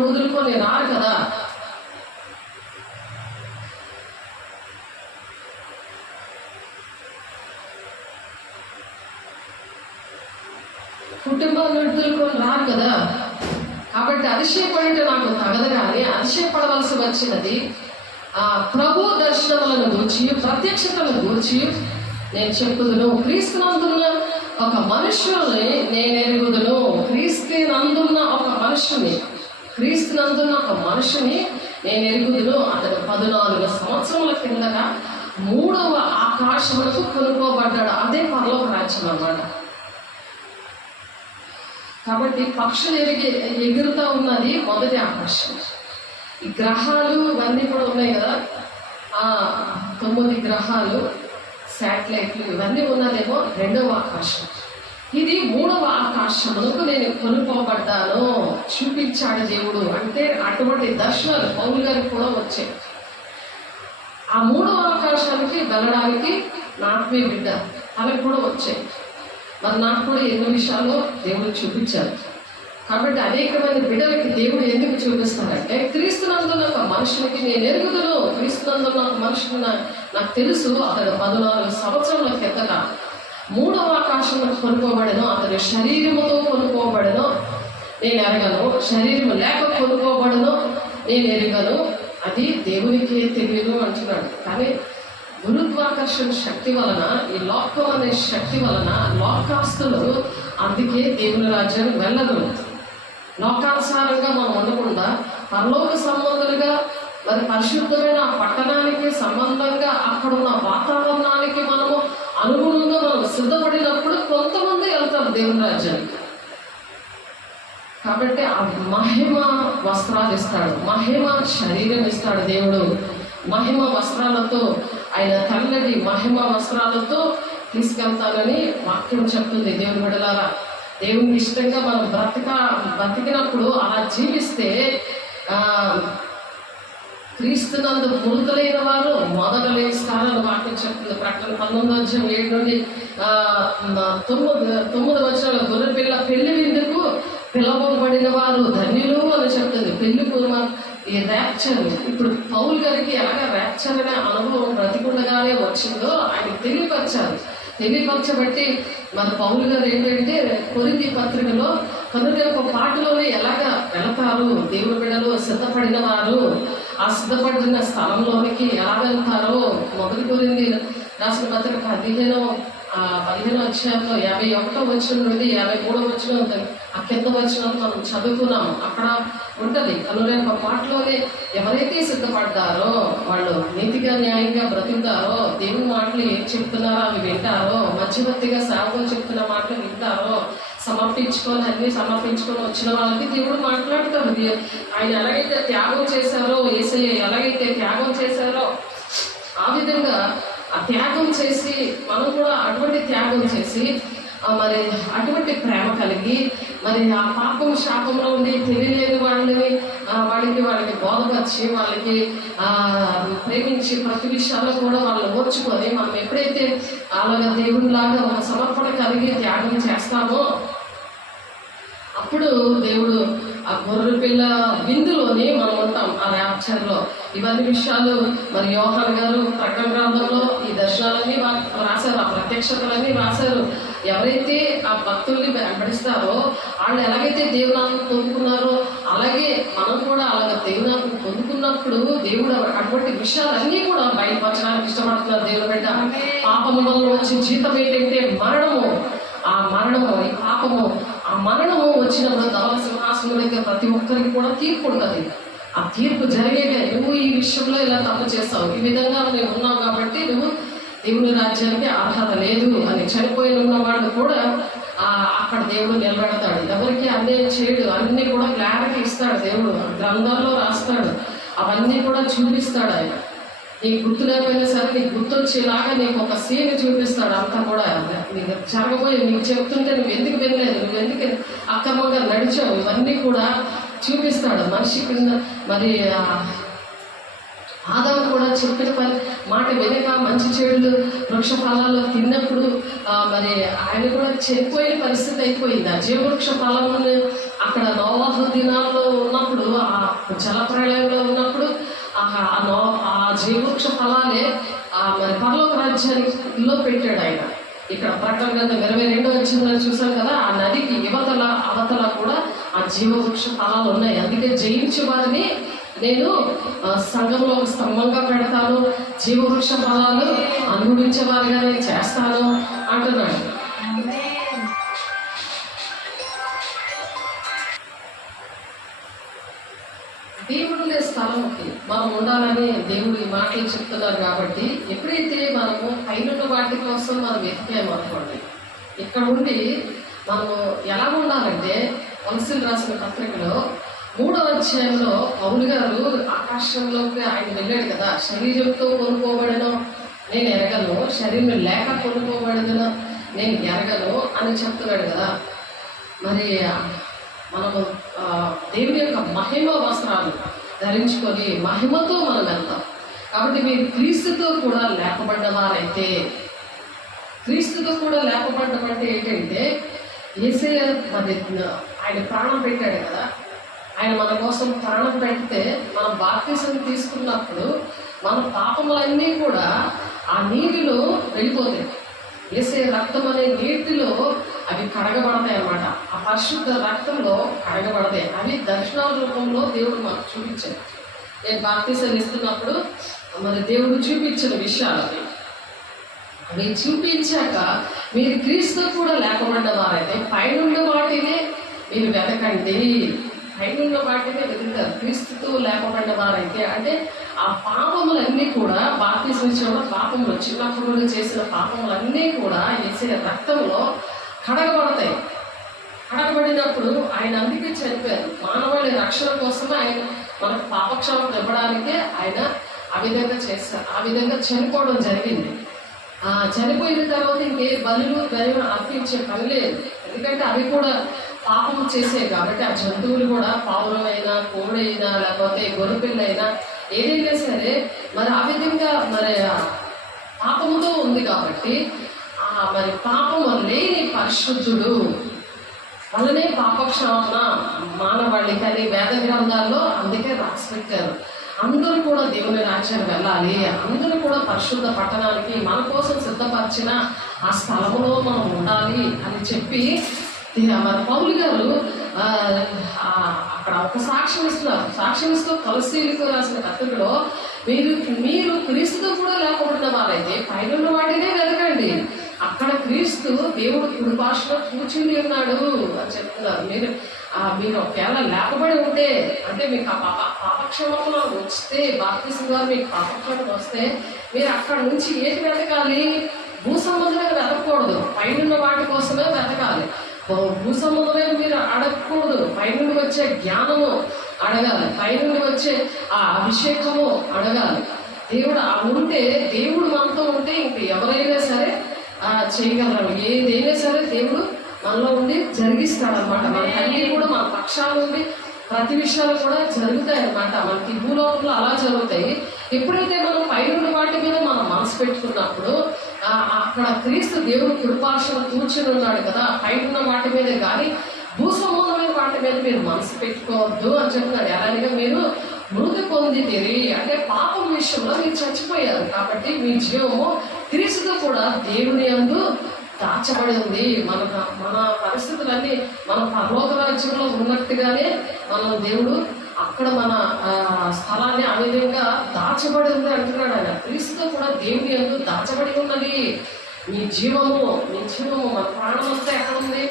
వదులుకొని రారు కదా. కుటుంబాన్ని వదులుకొని రారు కదా. కాబట్టి అతిశయపడితే నాకు తగదు, కానీ అతిశయపడవలసి వచ్చినది ప్రభు దర్శనములను గూర్చి, ప్రత్యక్షతలను గూర్చి నేను చెప్పుదును. క్రీస్తునందున్న ఒక మనుష్యుని నేను ఎరుగుదును. క్రీస్తునందున్న ఒక మనుషుని నేను ఎరుగుదును. అతడు 14 సంవత్సరముల కిందగా 3వ ఆకాశములకు కొనుక్కోబడ్డాడు. అదే పరలోక రాజ్యం అన్నమాట. కాబట్టి పక్షులు ఎగురుతూ ఉన్నది మొదటి ఆకాశం. ఈ గ్రహాలు ఇవన్నీ కూడా ఉన్నాయి కదా, 9 గ్రహాలు, శాటిలైట్లు ఇవన్నీ ఉన్నదేమో 2వ ఆకాశం. ఇది 3వ ఆకాశములకు నేను కొనుక్కోబడ్డాను చూపించాడు దేవుడు. అంటే అటువంటి దర్శనాలు పౌలు గారికి కూడా వచ్చాయి. ఆ 3వ ఆకాశానికి వెళ్ళడానికి నాకే బిడ్డ వాళ్ళకి కూడా వచ్చాయి. మరి నాకు కూడా ఎన్నో విషయాల్లో దేవుడు చూపించారు. కాబట్టి అనేకమైన బిడ్డలకి దేవుడు ఎందుకు చూపిస్తారంటే, క్రీస్తునందున్న ఒక మనుషునికి నేను ఎరుగుదును. క్రీస్తునందున్న ఒక మనుషుని నాకు తెలుసు, అతడు 14 సంవత్సరాల కిందట 3వ ఆకాశంలో కొనుక్కోబడను. అతడు శరీరముతో కొనుక్కోబడను, నేను ఎరగను. శరీరం లేక కొనుక్కోబడను, నేను ఎరగను. అది దేవునికే తెలియదు అంటున్నాడు. కానీ గురుత్వాకర్షణ శక్తి వలన, ఈ లోకం అనే శక్తి వలన లోకాస్తులు అందుకే దేవుని రాజ్యానికి వెళ్ళదు. లోకానుసారంగా మనం ఉండకుండా పరలోక సంబంధులుగా, మరి పరిశుద్ధమైన పట్టణానికి సంబంధంగా అక్కడున్న వాతావరణానికి మనము అనుగుణంగా మనం సిద్ధపడినప్పుడు కొంతమంది వెళ్తారు దేవుని రాజ్యానికి. కాబట్టి ఆ మహిమ వస్త్రాలు ఇస్తాడు, మహిమ శరీరం ఇస్తాడు దేవుడు. మహిమ వస్త్రాలతో, ఆయన తెల్లటి మహిమ వస్త్రాలతో తీసుకెళ్తానని వాక్యం చెప్తుంది. దేవుని బిడ్డలారా, దేవునికి ఇష్టంగా మనం బ్రతికినప్పుడు అలా జీవిస్తే క్రీస్తునందు మృతులైన వారు మొదట లేస్తారని వాక్యం చెప్తుంది. ప్రకటన 19:7 నుండి 9 వచనాలు, గొర్రె పిల్ల పెళ్లి విందుకు పిలవబడిన వారు ధన్యులు అని చెప్తుంది. పెళ్లి ఈ ర్యాప్చర్, ఇప్పుడు పౌలు గారికి ఎలాగ ర్యాప్చర్ అనే అనుభవం బ్రతికుండగానే వచ్చిందో ఆయన తెలియపరచబట్టి మన పౌలు గారు ఏంటంటే కొరింథీ పత్రికలో కనుక పాటలోనే ఎలాగ వెళతారు దేవుని బిడ్డలు సిద్ధపడిన వారు, ఆ సిద్ధపడిన స్థలంలోనికి ఎలా వెళ్తారో 1 కొరింథీ రాసిన పత్రిక 15వ అధ్యాయంలో 51వ వచనం నుండి 53వ వచనం ఉంటుంది. ఆ కింద వచనం మనం చదువుకున్నాము. అక్కడ ఉంటుంది కనుక పాటలోనే ఎవరైతే సిద్ధపడ్డారో వాళ్ళు నీతిగా న్యాయంగా బ్రతుకుతారో, దేవుని మాటలు ఏం చెప్తున్నారో అవి వింటారో, మధ్యవర్తిగా సేవకులు చెప్తున్న మాటలు వింటారో, అన్ని సమర్పించుకొని వచ్చిన వాళ్ళకి దేవుడు మాట్లాడతాడు. ఆయన ఎలాగైతే త్యాగం చేశారో, యేసయ్య ఎలాగైతే త్యాగం చేశారో ఆ విధంగా ఆ త్యాగం చేసి మనం కూడా అటువంటి త్యాగం చేసి మరి అటువంటి ప్రేమ కలిగి, మరి ఆ పాపం శాపంలో ఉండి తెలియలేని వాళ్ళకి బోధపరిచి, వాళ్ళకి ప్రేమించి ప్రతి విషయాల్లో కూడా వాళ్ళని ఓర్చుకొని మనం ఎప్పుడైతే అలాగా దేవుడిలాగా మన సమర్పణ కలిగి త్యాగం చేస్తామో అప్పుడు దేవుడు ఆ గొర్రె పిల్ల విందులోని మనం ఉంటాం, ఆ ర్యాప్చర్లో. ఇవన్నీ విషయాలు మరి యోహాన్ గారు ప్రకటన గ్రంథంలో ఈ దర్శనాలన్నీ రాశారు, ఆ ప్రత్యక్షతలన్నీ రాశారు. ఎవరైతే ఆ భక్తుల్ని వెంబడిస్తారో వాళ్ళు ఎలాగైతే దేవునామం పొందుకున్నారో అలాగే మనం కూడా అలాగే దేవునామం పొందుకున్నప్పుడు దేవుడు అటువంటి విషయాలన్నీ కూడా బయటపరచడానికి ఇష్టపడుతున్నారు. దేవుడు బిడ్డ, పాపములో వచ్చి జీతం ఏంటంటే మరణము. ఆ మరణము, ఈ పాపము, ఆ మరణము వచ్చినప్పుడు ధవల సింహాసనం దగ్గర ప్రతి ఒక్కరికి కూడా తీర్పు ఉంటుంది. ఆ తీర్పు జరిగేదే, నువ్వు ఈ విషయంలో ఇలా తప్పు చేస్తావు, ఈ విధంగా నువ్వు ఉన్నావు కాబట్టి నువ్వు దేవుని రాజ్యానికి అర్హత లేదు అని చనిపోయిన ఉన్నవాడు కూడా అక్కడ దేవుడు నిలబెడతాడు. ఎవరికి అన్యాయం చేయడు, అన్నీ కూడా క్లారిటీ ఇస్తాడు దేవుడు, గ్రంథాల్లో రాస్తాడు, అవన్నీ కూడా చూపిస్తాడు ఆయన. నీకు గుర్తు లేకపోయినా సరే నీకు గుర్తొచ్చేలాగా నీకు ఒక సీన్ చూపిస్తాడు. అంతా కూడా నీకు జరగబోయే నీకు చెప్తుంటే నువ్వు ఎందుకు వినలేదు, నువ్వు ఎందుకు అక్రమంగా నడిచావు, ఇవన్నీ కూడా చూపిస్తాడు. మనిషి కింద మరి ఆదాము కూడా చెప్పిన మాట వెనక మంచి చెడులు వృక్ష ఫలాల్లో తిన్నప్పుడు మరి ఆయన కూడా చనిపోయిన పరిస్థితి అయిపోయింది. ఆ జీవవృక్ష ఫలాలను అక్కడ నోవాహు దినాల్లో ఉన్నప్పుడు, ఆ జలప్రళయంలో ఉన్నప్పుడు ఆ జీవవృక్ష ఫలాలే మరి పరలోక రాజ్యానిలో పెట్టాడు ఆయన. ఇక్కడ ప్రకటన గ్రంథం 22వ అధ్యాయంలో చూసాం కదా, ఆ నదికి యువతల అవతల కూడా ఆ జీవవృక్ష ఫలాలు ఉన్నాయి. అందుకే జయించే వారిని నేను సంఘంలో ఒక స్తంభంగా పెడతాను, జీవవృక్ష ఫలాలు అనుభవించే వారిగా నేను చేస్తాను అంటున్నాడు. దేవుడుండే స్థలంకి మనం ఉండాలని దేవుడు ఈ మాటలు చెప్తున్నారు. కాబట్టి ఎప్పుడైతే మనము పైన వాటి కోసం మనం వెతికాము అనుకోండి, ఇక్కడ ఉండి మనము ఎలా ఉండాలంటే వలసలు రాసిన పత్రికలో 3వ అధ్యాయంలో పౌలు గారు ఆకాశంలోకి ఆయన వెళ్ళాడు కదా. శరీరంతో కొనుక్కోబడను నేను ఎరగను, శరీరం లేక కొనుక్కోబడను నేను ఎరగను అని చెప్తున్నాడు కదా. మరి మనము దేవుని యొక్క మహిమ వస్త్రాలు ధరించుకొని మహిమతో మనం వెళ్తాం. కాబట్టి మీరు క్రీస్తుతో కూడా లేపబడ్డవారైతే, క్రీస్తుతో కూడా లేపబడ్డం అంటే ఏంటంటే యేసయ్య మరి ఆయన ప్రాణం పెట్టాడు కదా. ఆయన మన కోసం ప్రాణం పెడితే మనం బాప్తిసం తీసుకున్నప్పుడు మన పాపములన్నీ కూడా ఆ నీటిలో వెళ్ళిపోతాయి. యేసయ్య రక్తం అనే నీటిలో అవి కడగబడతాయి అన్నమాట. ఆ పరిశుద్ధ రక్తంలో కడగబడతాయి. అవి దర్శనాల రూపంలో దేవుడు మాకు చూపించాడు. నేను బాప్తిసం ఇస్తున్నప్పుడు మరి దేవుడు చూపించిన విషయాలు అవి చూపించాక మీరు క్రీస్తు కూడా లేకపోయిన వారైతే పైనుండి వాటినే మీరు వెతకండి, పైనున్న వాటినే వెతుకుతారు. క్రీస్తుతో లేకపోయిన వారైతే అంటే ఆ పాపములన్నీ కూడా బాప్తిసం ఇచ్చిన పాపములు, చిన్నప్పుడు చేసిన పాపములన్నీ కూడా యేసయ్య రక్తంలో కడగబడతాయి. కడగబడినప్పుడు ఆయన అందుకే చనిపోయారు. మానవాళి రక్షణ కోసమే ఆయన మనకు పాపక్షాపం ఇవ్వడానికే ఆయన ఆ విధంగా చేస్తారు. ఆ విధంగా చనిపోవడం జరిగింది. చనిపోయిన తర్వాత ఇంకే బలులు దైవం అర్పించే పని లేదు. ఎందుకంటే అవి కూడా పాపం చేసేవి కాబట్టి ఆ జంతువులు కూడా పావులమైనా కోడైనా లేకపోతే గొర్రెపిల్లైనా ఏదైనా సరే మరి ఆ విధంగా మరి పాపముతో ఉంది కాబట్టి మరి పాపము లేని పరిశుద్ధుడు వల్లనే పాపక్షాపణ మానవాళికి అని వేద గ్రంథాల్లో అందుకే రాసి పెట్టారు. అందరూ కూడా దేవుని రాజ్యానికి వెళ్ళాలి, అందరూ కూడా పరిశుద్ధ పట్టణానికి మన కోసం సిద్ధపరిచిన ఆ స్థలంలో మనం ఉండాలి అని చెప్పి మన పౌలు గారు అక్కడ ఒక సాక్ష్యం ఇస్తున్నారు. సాక్ష్యం ఇస్తూ కొలస్సీయులకు రాసిన పత్రికలో మీరు క్రీస్తుతో కూడా లేకపోయిన వారైతే పైన వాటినే వెతకండి, అక్కడ క్రీస్తు దేవుడు కుడి భాషలో కూర్చుని ఉన్నాడు అని చెప్తున్నారు. మీరు ఒకవేళ లేకపోయి ఉంటే అంటే మీకు ఆ పాపక్షేమంలో వస్తే బాప్తిసం ద్వారా మీకు పాపక్షేమం వస్తే మీరు అక్కడ నుంచి ఏది వెతకాలి? భూ సంబంధంగా వెతకూడదు, పైన వాటి కోసమే వెతకాలి. భూ సంబంధమైన మీరు అడగకూడదు, పైనుండి వచ్చే జ్ఞానము అడగాలి, పైనుండి వచ్చే ఆ అభిషేకము అడగాలి. దేవుడు ఉంటే, దేవుడు మనతో ఉంటే ఇంక ఎవరైనా సరే చేయగలరు. ఏదైనా సరే దేవుడు మనలో ఉండి జరిగిస్తాడనమాట. మన తల్లి కూడా మన పక్షాల నుండి ప్రతి విషయాలు కూడా జరుగుతాయి అన్నమాట. మనకి భూలోకంలో అలా జరుగుతాయి. ఎప్పుడైతే మనం పైన వాటి మీద మనం మనసు పెట్టుకున్నప్పుడు అక్కడ క్రీస్తు దేవుడు కృపాశను కూర్చుని ఉన్నాడు కదా, పైన వాటి మీద కానీ భూ సంబంధమైన వాటి మీద మీరు మనసు పెట్టుకోవద్దు అని చెప్తున్నాడు. ఎలాగా మీరు మృతి పొందితిరి అంటే పాపం విషయంలో మీరు చచ్చిపోయారు కాబట్టి మీ జీవము క్రీస్తుతో కూడా దేవుని యందు దాచబడి ఉంది. మన పరిస్థితులన్నీ మన పరలోక రాజ్యంలో ఉన్నట్టుగానే మనం దేవుడు అక్కడ మన స్థలాన్ని ఆ విధంగా దాచబడి ఉంది అంటున్నాడు ఆయన. క్రీస్తుతో కూడా దేవుని యందు దాచబడి ఉన్నది మీ జీవము. మన ప్రాణం అంతా ఎక్కడ ఉంది?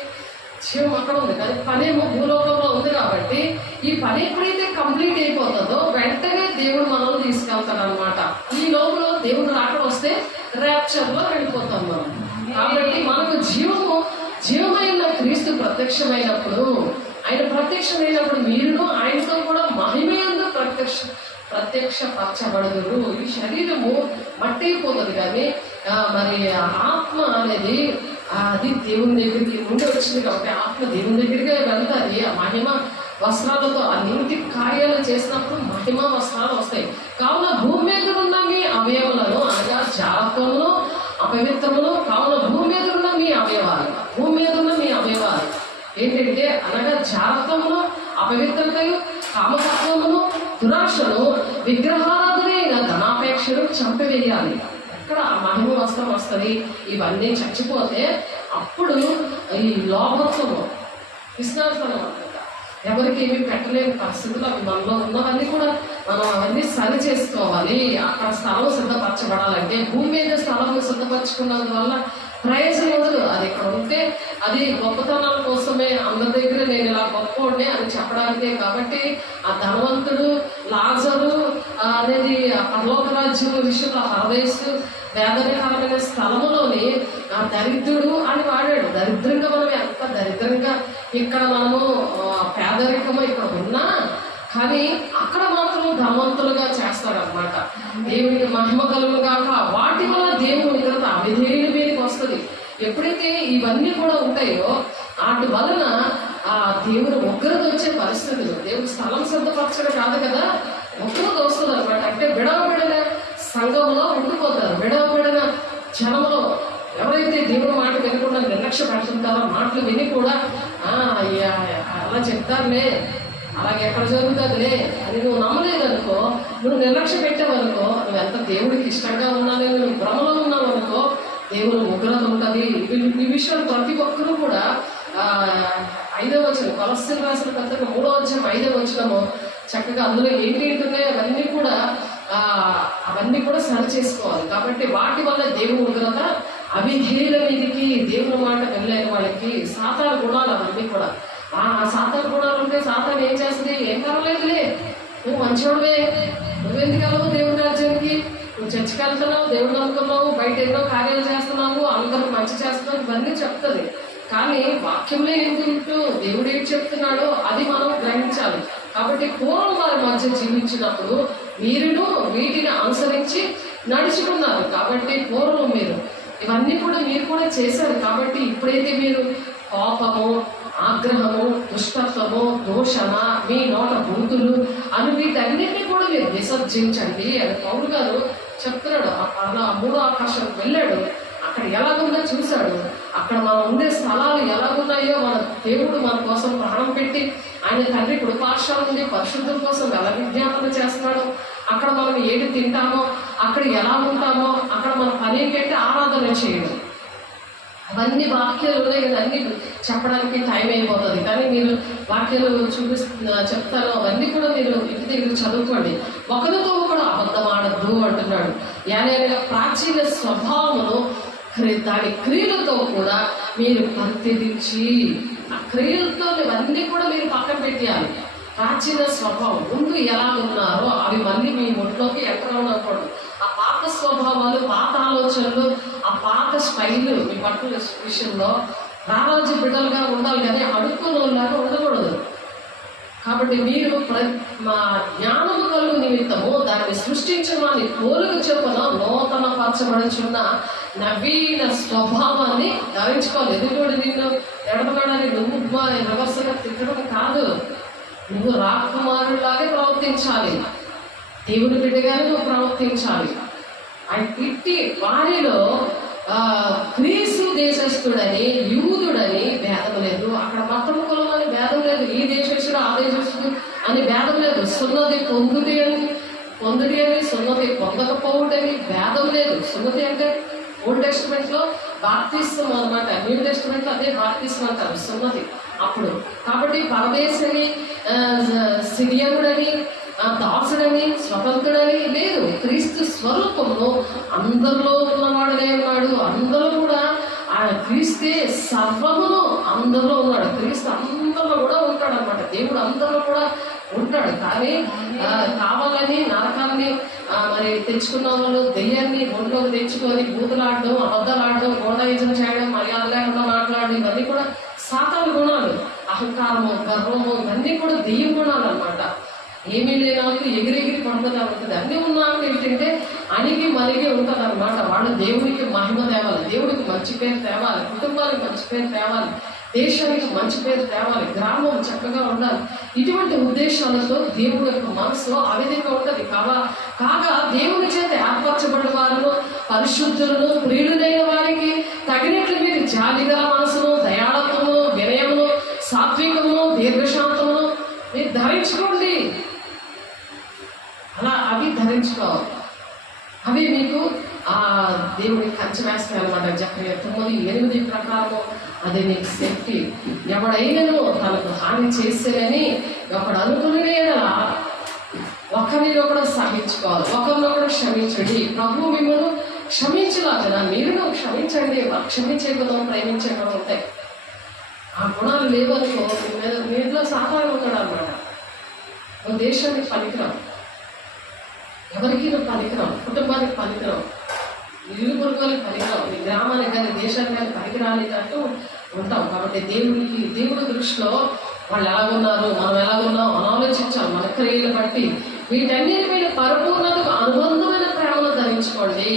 జీవం అక్కడ ఉంది. కానీ పనేమో భూలోకంలో ఉంది కాబట్టి ఈ పని ఎప్పుడైతే కంప్లీట్ అయిపోతుందో వెంటనే దేవుడు మనల్ని తీసుకెళ్తాడు అనమాట. ఈ లోపల దేవుడు రాకడ వస్తే ర్యాప్చర్లో వెళ్ళిపోతాం మనం. కాబట్టి మనకు జీవమైన క్రీస్తు ప్రత్యక్షమైనప్పుడు, ఆయన ప్రత్యక్షమైనప్పుడు మీరును ఆయనతో కూడా మహిమయందు ప్రత్యక్షపరచబడుదురు. ఈ శరీరము మట్టి అయిపోతుంది కానీ మరి ఆత్మ అనేది అది దేవుని దగ్గరికి నుండి వచ్చింది కాబట్టి ఆత్మ దేవుని దగ్గరికే వెళ్తాది. ఆ మహిమ వస్త్రాలతో ఆ నీతి కార్యాలు చేసినప్పుడు మహిమ వస్త్రాలు వస్తాయి. కావున భూమి మీద ఉన్న మీ అవయవాలను అనగా జాగ్రత్తమును అపవిత్రమును, కావున భూమి మీద ఉన్న మీ అవయవాలు, భూమి మీద ఉన్న మీ అవయవాలు ఏంటంటే అనగా జాగ్రత్తమును అపవిత్రతయు కామతత్వమును దురాశను విగ్రహారాధనైన ధనాపేక్షను చంపివేయాలి. ఎక్కడ ఆ మహిమ వస్త్రం వస్తుంది, ఇవన్నీ చచ్చిపోతే అప్పుడు ఈ లోభత్వము విశ్వాసనం అనమాట, ఎవరికి ఏమి పెట్టలేని పరిస్థితులు అవి మనలో ఉన్నవన్నీ కూడా మనం అవన్నీ సరి చేసుకోవాలి. అక్కడ స్థలం సిద్ధపరచబడాలంటే భూమి మీద స్థలం సిద్ధపరచుకున్నందువల్ల ప్రయోజనం ఉండదు. అది ఇక్కడ ఉంటే అది గొప్పతనాల కోసమే, అందరి దగ్గర నేను ఇలా గొప్పవాడిని అని చెప్పడానికే. కాబట్టి ఆ ధనవంతుడు లాజరు అనేది పరలోక రాజ్యం విషయంలో హరదేశు వేదనకరమైన స్థలములోని ఆ దరిద్రుడు అని వాడాడు. దరిద్రంగా మనం ఎంత దరిద్రంగా ఇక్కడ మనము పేదరికము ఇక్కడ ఉన్నా కానీ అక్కడ మాత్రం ధనవంతులుగా చేస్తారనమాట. దేవునికి మహిమ కలుగును గాక. వాటి వల్ల దేవుని ఉగ్రత అవిధేయుల మీదకి వస్తుంది. ఎప్పుడైతే ఇవన్నీ కూడా ఉంటాయో వాటి వలన ఆ దేవుని ఉగ్రత వచ్చే పరిస్థితులు, దేవుని స్థలం సిద్ధపరచడం కాదు కదా, ఉగ్రత వస్తుంది అనమాట. అంటే విడవబడిన సంఘంలో ఉండిపోతారు. విడవబడిన జనంలో ఎవరైతే దేవుని మాట వినకుండా నిర్లక్ష్య పెడుతుంటారో, మాటలు విని కూడా అలా చెప్తారులే, అలాగే ఎక్కడ జరుగుతుందిలే అని నువ్వు నమ్మలేదనుకో, నువ్వు నిర్లక్ష్య పెట్టావనుకో, నువ్వు ఎంత దేవుడికి ఇష్టంగా ఉన్నావో, నువ్వు భ్రమలో ఉన్నావు అనుకో, దేవుని ఉగ్రత ఉంటుంది. ఈ విషయాలు ప్రతి ఒక్కరూ కూడా 5వ వచనం కొలస్సీలు రాసిన పత్రిక 3వ అధ్యాయం 5వ వచనము చక్కగా అందులో ఏంటంటున్నాయి అవన్నీ కూడా సరి చేసుకోవాలి. కాబట్టి వాటి వల్ల దేవుని ఉగ్రత అవిధేయుల మీదకి, దేవుని మాట వెళ్ళలేని వాళ్ళకి సాతాను గుణాలు అవన్నీ కూడా. ఆ సాతాను గుణాలు ఉంటే సాతాను ఏం చేస్తుంది, ఏం పర్వాలేదులే, నువ్వు మంచివాడువే, నువ్వెందుకు వెళ్ళవు దేవుని రాజ్యానికి, నువ్వు చర్చికి వెళ్తున్నావు, దేవుడు అనుకున్నావు, బయట ఎన్నో కార్యాలు చేస్తున్నావు, అందరూ మంచి చేస్తున్నావు, ఇవన్నీ చెప్తుంది. కానీ వాక్యంలో ఎందుకు దేవుడు ఏం చెప్తున్నాడో అది మనం గ్రహించాలి. కాబట్టి పూర్వం వారి మధ్య జీవించినప్పుడు మీరును వీటిని అనుసరించి నడుచుకున్నారు. కాబట్టి పూర్వం మీరు ఇవన్నీ కూడా మీరు కూడా చేశారు. కాబట్టి ఇప్పుడైతే మీరు కోపము, ఆగ్రహము, దుష్టత్వము, దూషణ, మీ నోట బూతులు అని వీటన్నిటినీ కూడా మీరు విసర్జించండి అని పౌలు గారు చెప్తున్నాడు. ఆ 3వ ఆకాశం వెళ్ళాడు, అక్కడ ఎలాగుందో చూశాడు. అక్కడ మనం ఉండే స్థలాలు ఎలాగున్నాయో, మన దేవుడు మన కోసం ప్రాణం పెట్టి ఆయన తండ్రి కృపాక్షం నుండి పరిశుద్ధం కోసం ఎలా విజ్ఞాపన చేస్తున్నాడు. అక్కడ మనం ఏది తింటామో, అక్కడ ఎలా ఉంటామో, అక్కడ మన పని ఏంటంటే ఆరాధన చేయడం. అవన్నీ వాక్యాలు ఉన్నాయి కదా, అన్నీ చెప్పడానికి టైం అయిపోతుంది. కానీ మీరు వాక్యాలు చెప్తాను, అవన్నీ కూడా మీరు ఇంటి దగ్గర చదువుకోండి. ఒకరితో కూడా అబద్ధం ఆడద్దు అంటున్నాడు. ఏదైనా ప్రాచీన స్వభావమును దాని క్రియలతో కూడా మీరు పరిత్యజించి, ఆ క్రియలతో ఇవన్నీ కూడా మీరు పక్కన పెట్టేయాలి. ప్రాచీన స్వభావం ముందు ఎలా ఉన్నారో అవి మళ్ళీ మీ ఒంట్లోకి ఎక్కడ ఉండకూడదు. ఆ పాత స్వభావాలు, పాత ఆలోచనలు, ఆ పాత స్టైల్ మీ బట్టల విషయంలో రారాజు బిడ్డలుగా ఉండాలి కానీ అడుక్కునేలాగా ఉండకూడదు. కాబట్టి మీరు మా జ్ఞానము కలుగు నిమిత్తము దాన్ని సృష్టించమని పోలిక చొప్పున నూతన పరచబడుచున్న నవీన స్వభావాన్ని ధరించుకోవాలి. ఎదుగుడు నిన్ను ఎడమగడని నువ్వు రివర్స్గా తిట్టడం కాదు, నువ్వు రాకుమారులాగే ప్రవర్తించాలి, దేవుని బిడ్డగానే నువ్వు ప్రవర్తించాలి. అని తిట్టి వారిలో గ్రీసు దేశస్థుడని యూదుడని భేదం లేదు, అక్కడ మతము కులం అని భేదం లేదు, ఈ దేశస్థుడు ఆ దేశస్థుడు అని భేదం లేదు, సున్నతి పొందుడి అని సున్నతి పొందకపోవుడని భేదం లేదు. సున్నతి అంటే ఓల్డ్ టెస్టిమెంట్లో బాప్తిస్తం అనమాట, న్యూ టెస్టిమెంట్లో అదే బాప్తిస్తం అంటారు సున్నతి అప్పుడు. కాబట్టి పరదేశని, సిరియనుడని, దాసుడని, స్వతంత్రుడని లేదు. క్రీస్తు స్వరూపంలో అందరిలో ఉన్నవాడునే ఉన్నాడు. అందరూ కూడా ఆయన క్రీస్తే సర్వమును అందరిలో ఉన్నాడు. క్రీస్తు అందరిలో కూడా ఉంటాడు అనమాట. దేవుడు అందరిలో కూడా ఉంటాడు. కానీ కావాలని నరకాన్ని మరి తెచ్చుకున్న వాళ్ళు దెయ్యాన్ని ఒంట్లోకి తెచ్చుకొని బూతులాడడం, అబద్ధాలాడడం, గోండాయిజం చేయడం, మర్యాద లేకుండా మాట్లాడడం, ఇవన్నీ కూడా సాతాను గుణాలు. అహంకారము, గర్వము, ఇవన్నీ కూడా దెయ్యం గుణాలు అనమాట. ఏమీ లేని వాళ్ళకి ఎగిరెగిరి పడుతుందా ఉంటుంది. అన్నీ ఉన్న వాళ్ళకి ఏంటంటే అణిగి మలిగి ఉంటుంది అనమాట. వాళ్ళు దేవునికి మహిమ తేవాలి, దేవుడికి మంచి పేరు తేవాలి, కుటుంబానికి మంచి పేరు తేవాలి, దేశానికి మంచి పేరు తేవాలి, గ్రామం చక్కగా ఉండాలి. ఇటువంటి ఉద్దేశాలతో దేవుడి యొక్క మనసులో ఆ విధంగా ఉంటుంది. కాగా దేవుని చేత ఏర్పరచబడిన వారును పరిశుద్ధులను ప్రియులైన వారికి తగినట్లు మీరు జాలిగల మనసును, దయాళత్వమును, వినయమును, సాత్వికమును, దీర్ఘశాంతమును మీరు ధరించుకోండి. అలా అవి ధరించుకోవాలి. అవి మీకు ఆ దేవుడి కంచె వేస్తాయి అనమాట. జకర్యా 9:8 ప్రకారము అది నీకు సేఫ్టీ. ఎవడైనను తనకు హాని చేసేనని ఒకడు అనుకునే ఒకరినొకడు సహించుకోవాలి, ఒకరినొకడు క్షమించండి. ప్రభు మిమ్మల్ని క్షమించలాగా మీరును క్షమించండి. క్షమించే గుణం, ప్రేమించే గుణం ఉంటాయి. ఆ గుణాలు లేవనుకో మీలో సాధారణ ఉంటాడు అనమాట. నువ్వు దేశానికి పనికిరావు, ఎవరికి నువ్వు పనికిరావు, కుటుంబానికి పనికిరావు, ఇల్లు పొరుగులకి పనికిరావు, నీ గ్రామానికి కానీ దేశానికి కానీ పనికిరాలి అంటూ ఉంటాం. కాబట్టి దేవుడి దృష్టిలో వాళ్ళు ఎలాగున్నారు, మనం ఎలాగున్నాం అని ఆలోచించాలి. మన క్రియలు బట్టి వీటన్నిటి మీద పరిపూర్ణతకు అనుబంధమైన ప్రేమను ధరించుకోండి.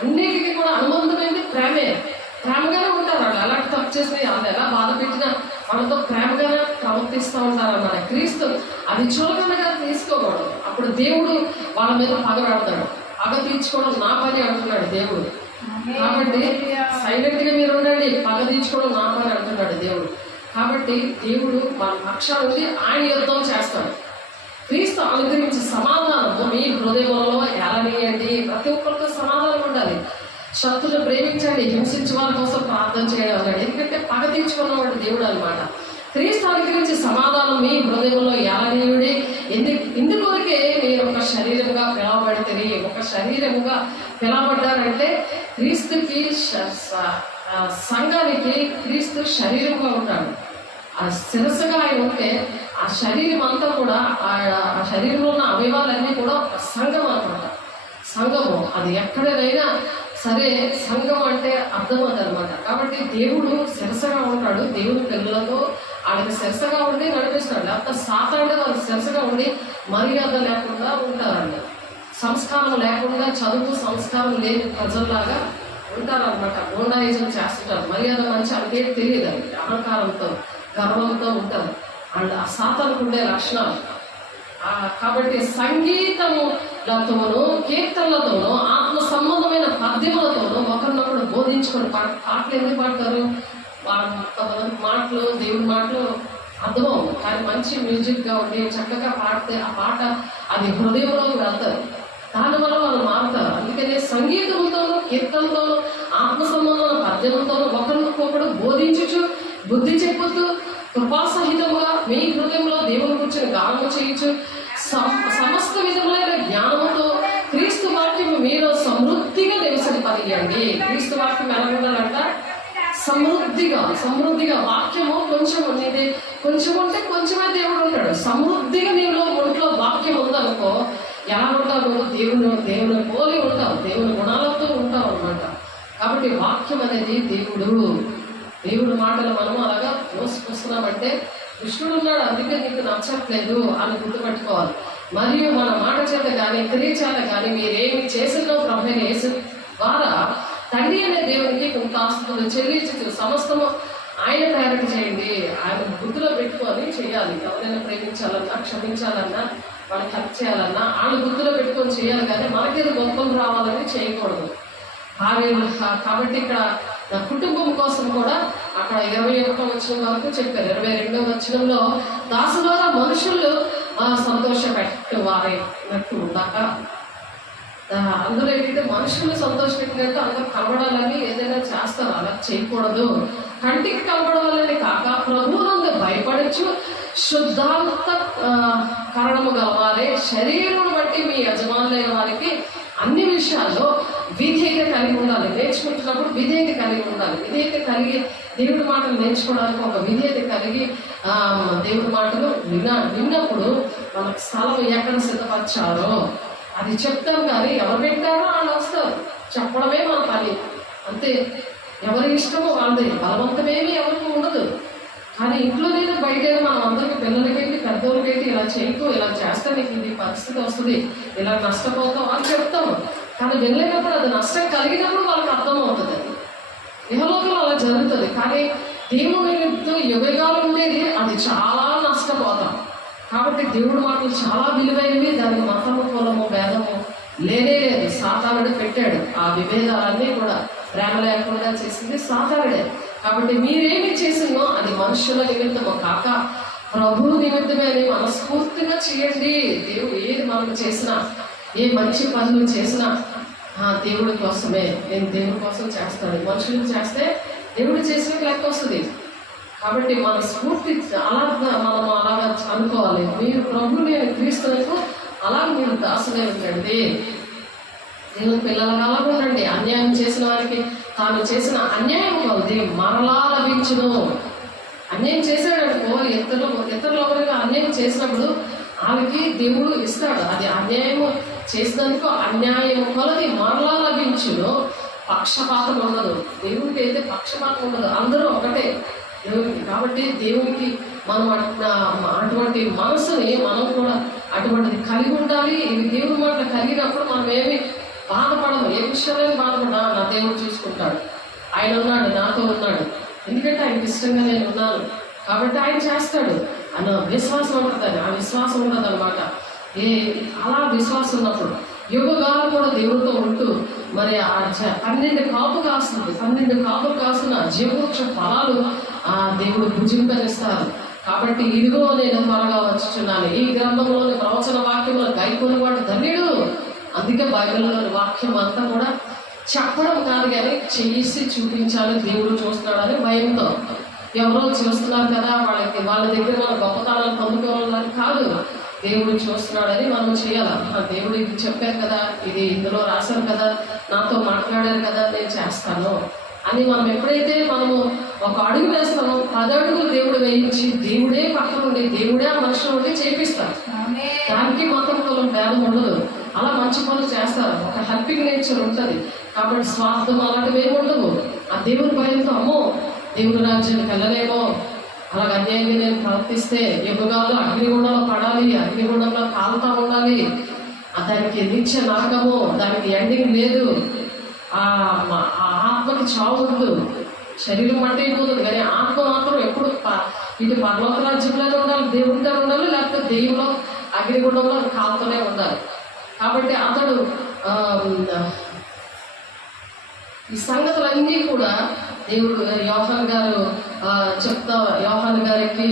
అన్నిటికీ కూడా అనుబంధమైనది ప్రేమగానే ఉంటారు. వాళ్ళు ఎలా తప్పు చేసి వాళ్ళు ఎలా బాధ పెట్టినా వాళ్ళతో ప్రేమగానే ప్రవర్తిస్తూ ఉంటారు అన్నమాట. క్రీస్తు అది చులకనగా తీసుకోకూడదు. అప్పుడు దేవుడు వాళ్ళ మీద పగబడతాడు. పగ తీర్చుకోవడం నా పని అంటున్నాడు దేవుడు. కాబట్టి సైలెంట్ గా మీరు ఉండండి, పగ తీర్చుకోవడం నా పని అంటున్నాడు దేవుడు. కాబట్టి దేవుడు మన పక్షానికి ఆయన యుద్ధం చేస్తాడు. క్రీస్తు అనుగ్రహించే సమాధానము మీ హృదయంలో ఏలనీయండి. ప్రతి ఒక్కరితో సమాధానం ఉండాలి. శత్రువులు ప్రేమించండి, హింసించే వాళ్ళ కోసం ప్రార్థన చేయడం అన్నాడు. ఎందుకంటే పగ తీర్చుకున్నవాడు దేవుడు అనమాట. క్రీస్తు అనుగ్రహించే సమాధానం మీ హృదయంలో ఏలనీయుడి. ఇందుకొరకే మీరు ఒక శరీరముగా పిలవబడితే, ఒక శరీరముగా పిలవబడ్డారంటే క్రీస్తుకి సంఘానికి క్రీస్తు శరీరంగా ఉంటాడు. ఆ శిరస్సుగా ఆయన ఉంటే ఆ శరీరం అంతా కూడా ఆ శరీరంలో ఉన్న అవయవాలన్నీ కూడా ఒక సంఘం అనమాట. సంఘము అది ఎక్కడైనా సరే సంఘం అంటే అర్థం అదనమాట. కాబట్టి దేవుడు శిరస్సుగా ఉంటాడు. దేవుడి పిల్లలతో వాళ్ళకి శిరస్సుగా ఉండి నడిపిస్తాడు. లేకపోతే సాతాండే వాళ్ళకి శిరస్సుగా ఉండి మర్యాద లేకుండా ఉంటారండి. సంస్కారం లేకుండా, చదువు సంస్కారం లేని ప్రజల్లాగా ఉంటారనమాట. గోండాయిజం చేస్తుంటారు. మర్యాద మంచి అంటే తెలియదు, అది అహంకారంతో గర్వంతో ఉంటారు. అండ్ ఆ సాతానికి ఉండే లక్షణాలు. కాబట్టి సంగీతములతోనూ, కీర్తనలతోనూ, ఆత్మ సంబంధమైన పద్యములతోనూ ఒకరినొకరు బోధించుకొని పాటలు ఎందుకు పాడతారు? కొంతమంది మాటలు, దేవుడి మాటలు అర్థమవు, కానీ మంచి మ్యూజిక్గా ఉండి చక్కగా పాడితే ఆ పాట అది హృదయంలోకి వెళ్తారు. దానివల్ల వాళ్ళు మారుతారు. అందుకనే సంగీతంతోనూ, కీర్తనతోనూ, ఆత్మ సంబంధమైన పద్యములతోనూ ఒకరికొకరు బోధించుచు, బుద్ధి చెప్పుతూ, కృపాసహితముగా మీ హృదయంలో దేవుని కూర్చొని గానము చేయొచ్చు. సమస్త విధములైన జ్ఞానముతో క్రీస్తు వాక్యము మీలో సమృద్ధిగా నివసింపనియండి. క్రీస్తు వాక్యం ఎలా ఉండాలంట? సమృద్ధిగా వాక్యము కొంచెం ఉండేది, కొంచెం ఉంటే కొంచెమే దేవుడు ఉంటాడు. సమృద్ధిగా నీలో ఒంట్లో వాక్యం ఉందనుకో ఎలా ఉంటావు? దేవుని పోలి ఉంటావు, దేవుని గుణాలతో ఉంటావు అనమాట. కాబట్టి వాక్యం అనేది దేవుడి మాటలు మనం అలాగా మోసుకొస్తున్నామంటే కృష్ణుడు ఉన్నాడు, అందుకే నీకు నచ్చట్లేదు అని గుర్తుపెట్టుకోవాలి. మరియు మన మాట చేత కానీ, క్రియ చేత కానీ మీరేమి చేసినో ప్రభు యేసు ద్వారా తండ్రి అనే దేవునికి కొంత ఆస్తులు చెల్లించు సమస్తము ఆయన పేరట చేయండి. ఆయన బుద్ధిలో పెట్టుకొని చేయాలి. ఎవరైనా ప్రేమించాలన్నా, క్షమించాలన్నా, వాళ్ళకి హెల్ప్ చేయాలన్నా ఆయన బుద్ధిలో పెట్టుకొని చేయాలి. కానీ మనకేదో గొప్పలు రావాలని చేయకూడదు. కాబట్టి ఇక్కడ నా కుటుంబం కోసం కూడా అక్కడ 21వ వచనం వరకు చెప్పారు. 22వ వచనంలో దాసులారా మనుషులు సంతోష పెట్టేవారైనట్టు ఉండక, అందులో ఏంటంటే మనుషులు సంతోషపెట్టినట్టు అందరూ కనబడాలని ఏదైనా చేస్తారు, అలా చేయకూడదు. కంటికి కనబడాలని కాక ప్రభువునందు భయపడచ్చు, శుద్ధాంత కారణము గలవారే శరీరం బట్టి మీ యజమానులైన వారికి అన్ని విషయాల్లో విధేయత కలిగి ఉండాలి. నేర్చుకుంటున్నప్పుడు విధేయత కలిగి ఉండాలి. విధేయత కలిగి దేవుడి మాటలు నేర్చుకోవడానికి ఒక విధేయత కలిగి దేవుడి మాటలు విన్నప్పుడు మనకు స్థలం ఎక్కడ సిద్ధపరిచారో అది చెప్తాం. కానీ ఎవరు పెట్టారో వాళ్ళు వస్తారు, చెప్పడమే మన పని అంతే. ఎవరి ఇష్టమో వాళ్ళది, బలవంతమేమీ ఎవరికి ఉండదు. కానీ ఇంట్లోనైనా బయటైనా మనం అందరికీ పిల్లలకైతే పెద్దోళ్ళకైతే ఇలా చేయకు, ఇలా చేస్తే నీకు ఇది పరిస్థితి వస్తుంది, ఇలా నష్టపోతావు అని చెప్తాము. కానీ వెళ్ళేటప్పుడు అది నష్టం కలిగినప్పుడు వాళ్ళకి అర్థమవుతుంది. అది ఇహలోకంలో అలా జరుగుతుంది. కానీ దేవుని యుగగాలు ఉండేది అది చాలా నష్టపోతాం. కాబట్టి దేవుడి మాటలు చాలా విలువైనవి. దానికి మతము, కులము, భేదము లేనే లేదు. సాతానుడు పెట్టాడు ఆ విభేదాలన్నీ కూడా. ప్రేమ లేకుండా చేసింది సాతానుడే. కాబట్టి మీరేమి చేసిందో అది మనుషుల నిమిత్తము కాక ప్రభు నిమిత్తమే అని మనస్ఫూర్తిగా చేయండి. దేవుడు ఏది మనకు చేసినా, ఏ మంచి పనులు చేసినా దేవుడి కోసమే. నేను దేవుడి కోసం చేస్తాను. మనుషులకు చేస్తే దేవుడు చేసినట్టు లెక్క వస్తుంది. కాబట్టి మన స్ఫూర్తి మనం అలాగా అనుకోవాలి. మీరు ప్రభుని క్రీస్తులకు అలా మీరు దాసులే ఉండండి. దేవుని పిల్లలకు అలా ఉండండి. అన్యాయం చేసిన వారికి తాను చేసిన అన్యాయం కొలది మరలా లభించును. అన్యాయం చేశాడనుకో, ఇతరులు ఎవరిగా అన్యాయం చేసినప్పుడు వాళ్ళకి దేవుడు ఇస్తాడు. అది అన్యాయం చేసినందుకు అన్యాయం కొలది మరలా లభించును. పక్షపాతం ఉండదు. దేవుడికి అయితే పక్షపాతం ఉండదు. అందరూ ఒకటే దేవునికి. కాబట్టి దేవునికి మనం అటువంటి మనసుని మనం కూడా అటువంటిది కలిగి ఉండాలి. ఇది దేవుడి మాటలు కలిగినప్పుడు మనం ఏమి బాధపడము. ఏ విషయంలో బాధపడా నా దేవుడు చూసుకుంటాడు. ఆయన ఉన్నాడు, నాతో ఉన్నాడు. ఎందుకంటే ఆయనకి ఇష్టంగా నేను ఉన్నాను కాబట్టి ఆయన చేస్తాడు అన్న విశ్వాసం ఉంటుంది. ఆ విశ్వాసం ఉండదు అనమాట. అలా విశ్వాసం ఉన్నప్పుడు యుగగాలు కూడా దేవుడితో ఉంటూ మరి ఆ 12 కాపు కాస్తుంది. 12 కాపులు కాస్తున్న జీవవృక్ష ఫలాలు ఆ దేవుడు భుజింపనిస్తారు. కాబట్టి ఇదిగో నేను త్వరగా వచ్చుచున్నాను. ఈ గ్రంథంలోని ప్రవచన వాక్యంలో గైకొనేవాడు ధన్యుడు. అందుకే బైబిల్లోని వాక్యం అంతా కూడా చెప్పడం కాదు కానీ చేసి చూపించాలి. దేవుడు చూస్తున్నాడని భయంతో. ఎవరో చూస్తున్నారు కదా వాళ్ళ దగ్గర మన గొప్పతనాలు పొందుకోవాలని కాదు, దేవుడు చూస్తున్నాడని మనం చేయాలి. దేవుడు ఇది చెప్పారు కదా, ఇది ఇందులో రాశారు కదా, నాతో మాట్లాడారు కదా, నేను చేస్తాను అని మనం ఎప్పుడైతే మనము ఒక అడుగు వేస్తామో 10 అడుగులు దేవుడు వేయించి దేవుడే పక్కన ఉండి దేవుడే ఆ మనుషులు ఉండి చేపిస్తారు. దానికి మతం కులం భేదం ఉండదు. అలా మంచి పనులు చేస్తారు. ఒక హెల్పింగ్ నేచర్ ఉంటుంది. కాబట్టి స్వార్థం అలాంటివి ఏమి ఉండవు. ఆ దేవుని భయంతో అమ్మో దేవుడి రాజ్యానికి వెళ్ళలేమో, అలాగ అన్యాయంగా నేను ప్రవర్తిస్తే యుగాల్లో అగ్నిగుండంలో పడాలి, అగ్నిగుండంలో కాలుతా ఉండాలి, దానికి నిత్య నరకము, దానికి ఎండింగ్ లేదు, ఆ ఆత్మకి చావు ఉండదు. శరీరం అంటే అయిపోతుంది కానీ ఆత్మ మాత్రం ఎప్పుడు ఇటు పరలోక రాజ్యంలోనే ఉండాలి, దేవుడితో ఉండాలి, లేకపోతే దేవులో అగ్నిగుండంలో కాలుతూనే ఉండాలి. కాబట్టి అతడు ఈ సంగతులన్నీ కూడా దేవుడు యోహాను గారు యోహాను గారికి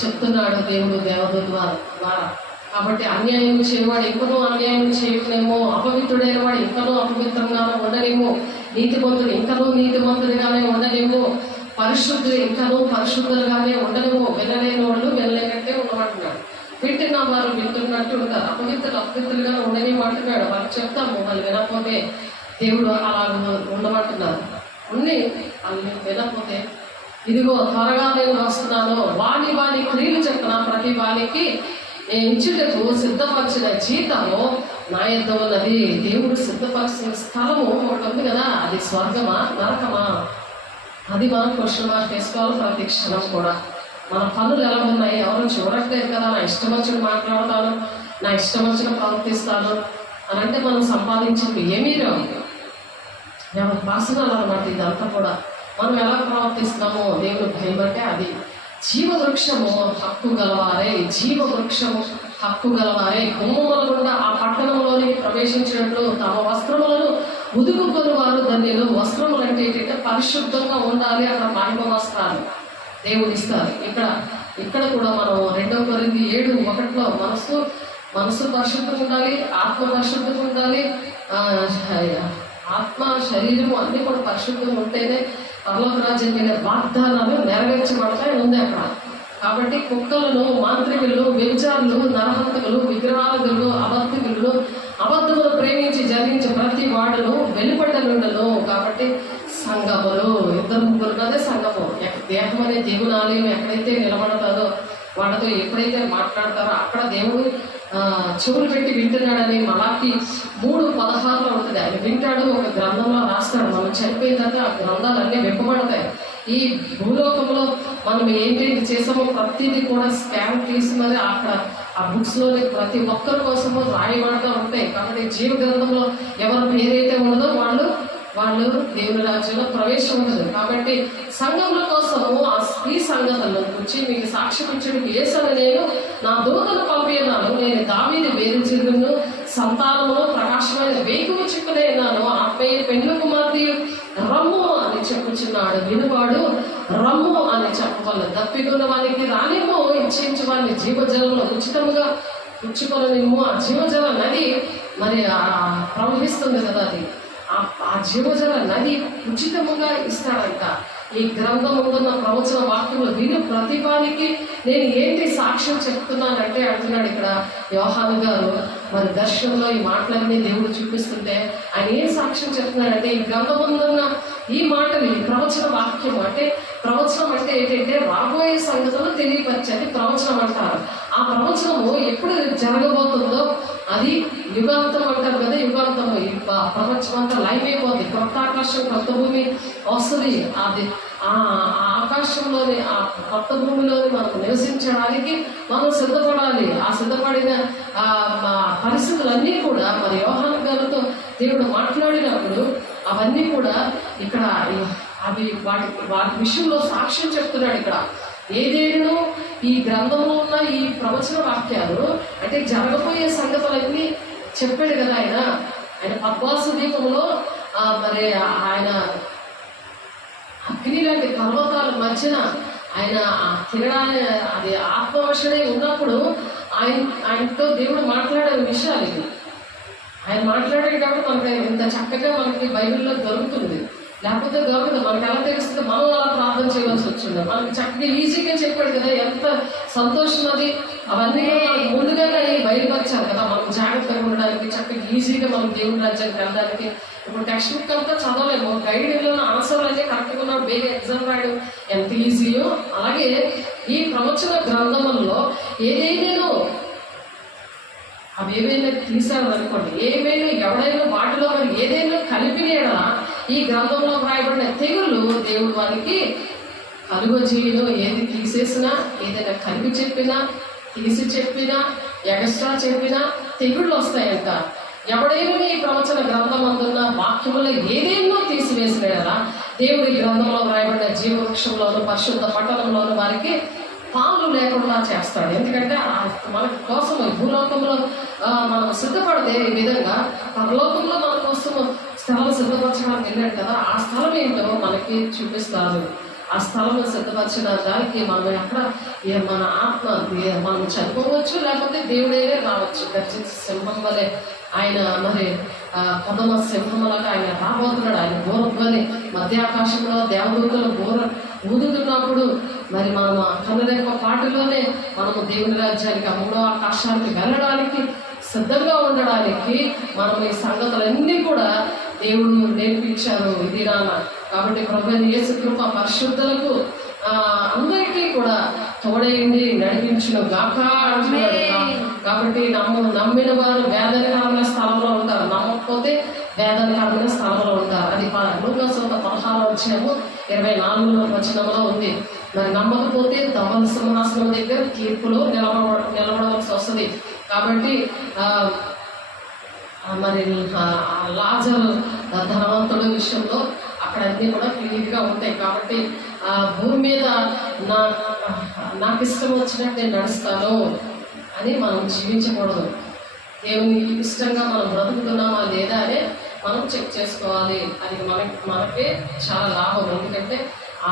చెప్తున్నాడు దేవుడు దేవదూత ద్వారా. కాబట్టి అన్యాయం చేయవాడు ఇంకనూ అన్యాయం చేయటమేమో, అపవిత్రుడైన వాడు ఇంకనూ అపవిత్రంగానే ఉండనేమో, నీతిమంతుడు ఇంకనూ నీతిమంతుడిగానే ఉండనేమో, పరిశుద్ధులు ఇంకనూ పరిశుద్ధులుగానే ఉండనేమో, వినలేని వాళ్ళు వినలేనట్టే ఉండమంటున్నాడు. వింటున్న వారు వింటున్నట్టు ఉంటారు, అపవిత్రులుగానే ఉండనేమంటున్నాడు. వాళ్ళకి చెప్తాము, వాళ్ళు వినకపోతే దేవుడు అలా ఉండమంటున్నారు. ఉండి వాళ్ళు వినకపోతే ఇదిగో త్వరగా నేను వస్తున్నాను, వాని క్రియలు చెప్పిన ప్రతి వానికి ఇచ్చుటకు సిద్ధపరిచిన జీతము నా యొద్ద ఉన్నది. దేవుడు సిద్ధపరిచిన స్థలము ఒకటి ఉంది కదా, అది స్వర్గమా నరకమా? అది మనం క్వశ్చన్ మార్క్ చేసుకోవాలి ప్రతి క్షణం కూడా. మన పనులు ఎలా ఉన్నాయి ఎవరు చూడట్లేదు కదా, నా ఇష్టం వచ్చిన మాట్లాడతాను, నా ఇష్టం వచ్చిన ప్రవర్తిస్తాను అని అంటే మనం సంపాదించింది ఏమీ రావు. ఎవరి పర్సనల్ అనమాట ఇదంతా కూడా. మనం ఎలా ప్రవర్తిస్తున్నామో దేవుడు భయపడితే అది జీవవృక్షము హక్కు గలవారే, జీవవృక్షము హక్కు గలవారే గుమ్మముల గుండా ఆ పట్టణంలోనికి ప్రవేశించినట్లు తమ వస్త్రములను ఉదుకుకొని వారు ధన్యులు. వస్త్రములు అంటే ఏంటంటే పరిశుద్ధంగా ఉండాలి. అక్కడ మహిమ వస్త్రాలు దేవుడు ఇస్తారు. ఇక్కడ కూడా మనం 2 కొరింథీ 7:1 మనసు పరిశుద్ధంగా ఉండాలి, ఆత్మ పరిశుద్ధంగా ఉండాలి, ఆత్మ శరీరం అన్నీ కూడా పరిశుద్ధంగా ఉంటేనే పరలోక రాజ్యం మీద వాగ్దానాలు నెరవేర్చబడతాయి ఉంది అక్కడ. కాబట్టి కుక్కలను, మాంత్రికులు, వ్యభిచారులు, నరహంతకులు, విగ్రహాలకులు, అబద్ధములు ప్రేమించి జరిగించే ప్రతి వాడును వెలుపడనుండను. కాబట్టి సంఘములు 2-3 ఉన్నదే సంఘము. దేహం అనే దేవుని ఆలయం ఎక్కడైతే నిలబడతారో వాళ్ళతో ఎప్పుడైతే మాట్లాడతారో అక్కడ దేవుడు చెవులు పెట్టి వింటున్నాడని మలాకి 3:16 ఉంటుంది. ఆయన వింటాడు, ఒక గ్రంథంలో రాస్తాడు. మనం చనిపోయిన తర్వాత ఆ గ్రంథాలన్నీ విప్పబడతాయి. ఈ భూలోకంలో మనం ఏంటేంటి చేసామో ప్రతిదీ కూడా స్కాన్ తీసి మరి అక్కడ ఆ బుక్స్లోని ప్రతి ఒక్కరి కోసము రాయబడుతూ ఉంటాయి. కాబట్టి జీవ గ్రంథంలో ఎవరి పేరైతే ఉండదో వాళ్ళు దేవుని రాజ్యంలో ప్రవేశం ఉంటుంది. కాబట్టి సంఘముల కోసము ఈ సంగతుల గురించి మీకు సాక్ష్యం ఇచ్చడానికి యేసని నేను నా దూతను పంపినాను. నేను దావీదు వేరుచిరును సంతానమును ప్రకాశమైన వేకువ చిక్కునే ఉన్నాను. ఆత్మీయ పెండ్లు కుమార్తె రమ్ము అని చెప్పుచున్నాడు. వినువాడు రమ్ము అని చెప్పవల్ల. దప్పికొన్న వారికి రానిమ్ము, ఇచ్చించు వారిని జీవజలంలో ఉచితముగా పుచ్చుకొననిమ్ము. ఆ జీవజల నది మరి ప్రవహిస్తుంది కదా, అది ఆ జీవజల నది ఉచితముగా ఇస్తాడంట. ఈ గ్రంథం ఉంటున్న ప్రవచన వాక్యంలో విని ప్రతిభానికి నేను ఏంటి సాక్ష్యం చెప్తున్నానంటే అంటున్నాడు ఇక్కడ యోహాను గారు. మరి దర్శనంలో ఈ మాటలన్నీ దేవుడు చూపిస్తుంటే ఆయన ఏం సాక్ష్యం చెప్తున్నాడంటే ఈ గ్రంథం ఉంటున్న ఈ మాటలు, ఈ ప్రవచన వాక్యం అంటే ప్రవచనం అంటే ఏంటంటే రాబోయే సంగతులు తెలియపరిచేది ప్రవచనం అంటారు. ఆ ప్రవచనము ఎప్పుడు జరగబోతుందో అది యుగాంతం అంటారు కదా. యుగాంతము ఈ ప్రపంచం అంతా లైవ్ అయిపోతుంది. కొత్త ఆకాశం కొత్త భూమి వస్తుంది. అది ఆ ఆకాశంలోని ఆ కొత్త భూమిలోని మనం నివసించడానికి మనం సిద్ధపడాలి. ఆ సిద్ధపడిన పరిస్థితులన్నీ కూడా మరి యోహాను గారితో దేవుడు మాట్లాడినప్పుడు అవన్నీ కూడా ఇక్కడ అవి వాటి విషయంలో సాక్ష్యం చెప్తున్నాడు. ఇక్కడ ఏదేను ఈ గ్రంథంలో ఉన్న ఈ ప్రవచన వాక్యాలు అంటే జరగబోయే సంగతులన్నీ చెప్పాడు కదా ఆయన పద్మాసు దీపంలో మరి ఆయన అగ్ని లాంటి పర్వతాల మధ్యన ఆయన తినడానికి అది ఆత్మవశుడై ఉన్నప్పుడు ఆయనతో దేవుడు మాట్లాడే విషయాలు ఇది. ఆయన మాట్లాడేటప్పుడు మనకి ఇంత చక్కగా మనకి బైబిల్లో దొరుకుతుంది. లేకపోతే దొరకదు. మనకి ఎలా తెలుస్తుంది? మనం అలా ప్రార్థన చేయవలసి వచ్చింది. మనకి చక్కగా ఈజీగా చెప్పాడు కదా, ఎంత సంతోషం అది. అవన్నీ ముందుగానే బయలుపరిచారు కదా, మనం జాగ్రత్తగా ఉండడానికి, చక్కగా ఈజీగా మనం దేవుని రాజ్యానికి వెళ్ళడానికి. ఇప్పుడు టెక్స్ట్ బుక్ అంతా చదవలేము. గైడ్లో ఆన్సర్లు అన్నీ కరెక్ట్గా ఉన్నాడు, బేగ ఎగ్జామ్ రాయడం ఎంత ఈజీయో అలాగే ఈ ప్రవచన గ్రంథముల్లో ఏదైనా అవి ఏమైనా తీశారు అనుకోండి, ఏమైనా ఎవడైనా వాటిలో మరి ఏదైనా కలిపినేడా ఈ గ్రంథంలో రాయబడిన తెగులు దేవుడు వారికి కలుగజేయను. ఏది తీసేసినా, ఏదైనా కలిపి చెప్పినా, తీసి చెప్పినా, ఎక్స్ట్రా చెప్పినా తెగుళ్ళు వస్తాయంట. ఎవడైనా ఈ ప్రవచన గ్రంథం అందున్న వాక్యములో ఏదేన్నో తీసివేసినాడా దేవుడి గ్రంథంలో రాయబడిన జీవవృక్షంలోను పరిశుద్ధ పట్టణంలోను వారికి పాలు లేకుండా చేస్తాడు. ఎందుకంటే మన కోసం భూలోకంలో మనం సిద్ధపడితే ఈ విధంగా పరలోకంలో మన కోసం స్థలం సిద్ధపరచడానికి వెళ్ళాడు కదా, ఆ స్థలం ఏంటో మనకి చూపిస్తారు. ఆ స్థలం సిద్ధపరిచిన దానికి మనం ఎక్కడ మన ఆత్మ మనం చనిపోవచ్చు, లేకపోతే దేవుడైనా రావచ్చు. గర్జించి సింహం వలె ఆయన మరి కొదమ సింహంలాగా ఆయన రాబోతున్నాడు. ఆయన బోరధ్వని మధ్యాకాశంలో దేవదూతలు బోర ఊదుతున్నప్పుడు మరి మనం కనురెప్ప పాటలోనే మనము దేవుని రాజ్యానికి మూడో ఆకాశానికి వెళ్ళడానికి సిద్ధంగా ఉండడానికి మనం ఈ సంగతులన్నీ కూడా దేవుడు నేర్పించారు ఇది నాన్న. కాబట్టి ప్రభువైన యేసు కృప పరిశుద్ధులకు అందరికీ కూడా తోడైండి నడిపించును గాక అంటున్నాడు. కాబట్టి నమ్మిన వారు వేదనకరమైన స్థలంలో ఉంటారు, నమ్మకపోతే వేదనకరమైన స్థలంలో ఉంటారు. అది లూకాసు 16:24 ఉంది. మరి నమ్మకపోతే ధవల సింహాసనం దగ్గర తీర్పులో నిలబడవలసి వస్తుంది. కాబట్టి మరి లాజరు ధనవంతుల విషయంలో అక్కడ అన్నీ కూడా క్లియర్గా ఉంటాయి. కాబట్టి భూమి మీద నాకు ఇష్టం వచ్చినట్టు నేను నడుస్తాను అని మనం జీవించకూడదు. దేవునికి ఇష్టంగా మనం బ్రతుకుతున్నామా లేదా అని మనం చెక్ చేసుకోవాలి. అది మనకే చాలా లాభం. ఎందుకంటే ఆ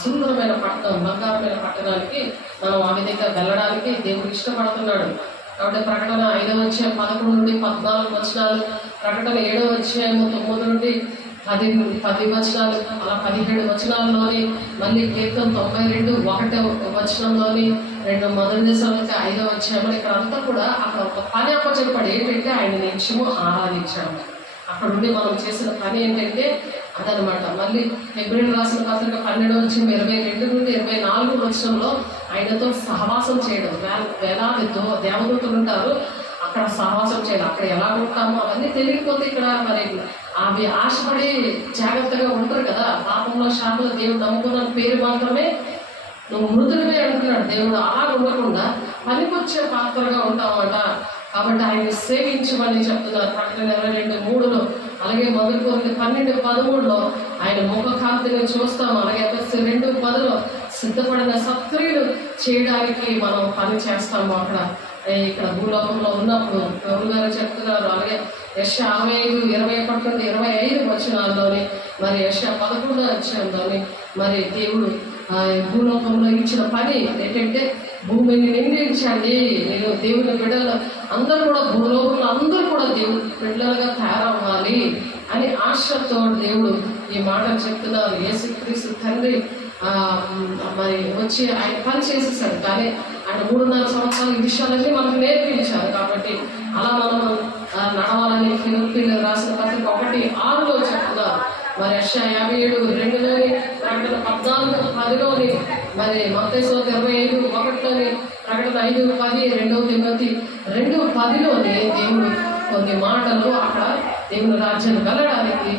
సుందరమైన పట్టణం, బంగారమైన పట్టణానికి మనం ఆ విధంగా వెళ్ళడానికి దేవుడు ఇష్టపడుతున్నాడు. కాబట్టి ప్రకటన 5వ అధ్యాయం 11 నుండి 14 వచనాలు, ప్రకటన 7వ అధ్యాయం 9 నుండి 10 వచనాలు, అలా 17 వచనాల్లోని, మళ్ళీ కీర్తన 92:1 వచనంలోని, 2 మొదటి దశలకి 5వ అధ్యాయంలో ఇక్కడ అంతా కూడా అక్కడ ఒక పని అప్పచెప్పాడు. ఏంటంటే ఆయన నిత్యము ఆరాధించాము. అక్కడ నుండి మనం చేసిన పని ఏంటంటే అదనమాట. మళ్ళీ హెబ్రీయులకు రాసిన పత్రిక 12:22 నుండి 24 వచనంలో ఆయనతో సహవాసం చేయడం. వేలాది దేవదూతలు ఉంటారు. అక్కడ అక్కడ సహవాసం చేయాలి, అక్కడ ఎలా ఉంటామో అవన్నీ తెలియకపోతే ఇక్కడ మరి అవి ఆశపడి జాగ్రత్తగా ఉంటారు కదా. పాపంలో శాపంలో దేవుడు నమ్ముకున్న పేరు మాత్రమే నువ్వు మృతుడివే అంటున్నాడు దేవుడు. అలా ఉండకుండా పనికొచ్చే పాత్రగా ఉంటామట. కాబట్టి ఆయన్ని సేవించమని చెప్తున్నారు ప్రకటన 22:3లో. అలాగే 1 కొరింథీయులు 12:13లో ఆయన ముఖకాంతిని చూస్తాము. అలాగే ఎఫెసీయులు 2:10లో సిద్ధపడిన సత్క్రియలు చేయడానికి మనం పని చేస్తాము అక్కడ ఇక్కడ భూలోకంలో ఉన్నప్పుడు. పౌలు గారు చెప్తున్నారు. అలాగే యెషయా 65:21-25 మరి యెషయా 11 మరి దేవుడు భూలోకంలో ఇచ్చిన పని ఏంటంటే భూమిని నిందించండి. నేను దేవుని బిడ్డలు అందరూ కూడా భూలోకంలో అందరూ కూడా దేవుని బిడ్డలుగా తయారవ్వాలి అని ఆశతో దేవుడు ఈ మాట చెప్తున్నారు. యేసుక్రీస్తు తండ్రి మరి వచ్చి ఆయన పని చేసేసాడు, కానీ ఆయన 3.5 సంవత్సరాలు ఈ విషయాలన్నీ మనకు నేర్పించారు. కాబట్టి అలా మనం నడవాలని ఫిలిప్పీయులకు రాసిన పత్రిక 1:6లో చెప్తున్నారు. మరి యెషయా 57:2లోని ప్రకటన 14:10లోని మరి మత్తయి 25:1లోని ప్రకటన 5:10 2 తిమోతి 2:10లోని దేవుడు కొన్ని మాటలు అక్కడ దేవుని రాజ్యాన్ని వెళ్ళడానికి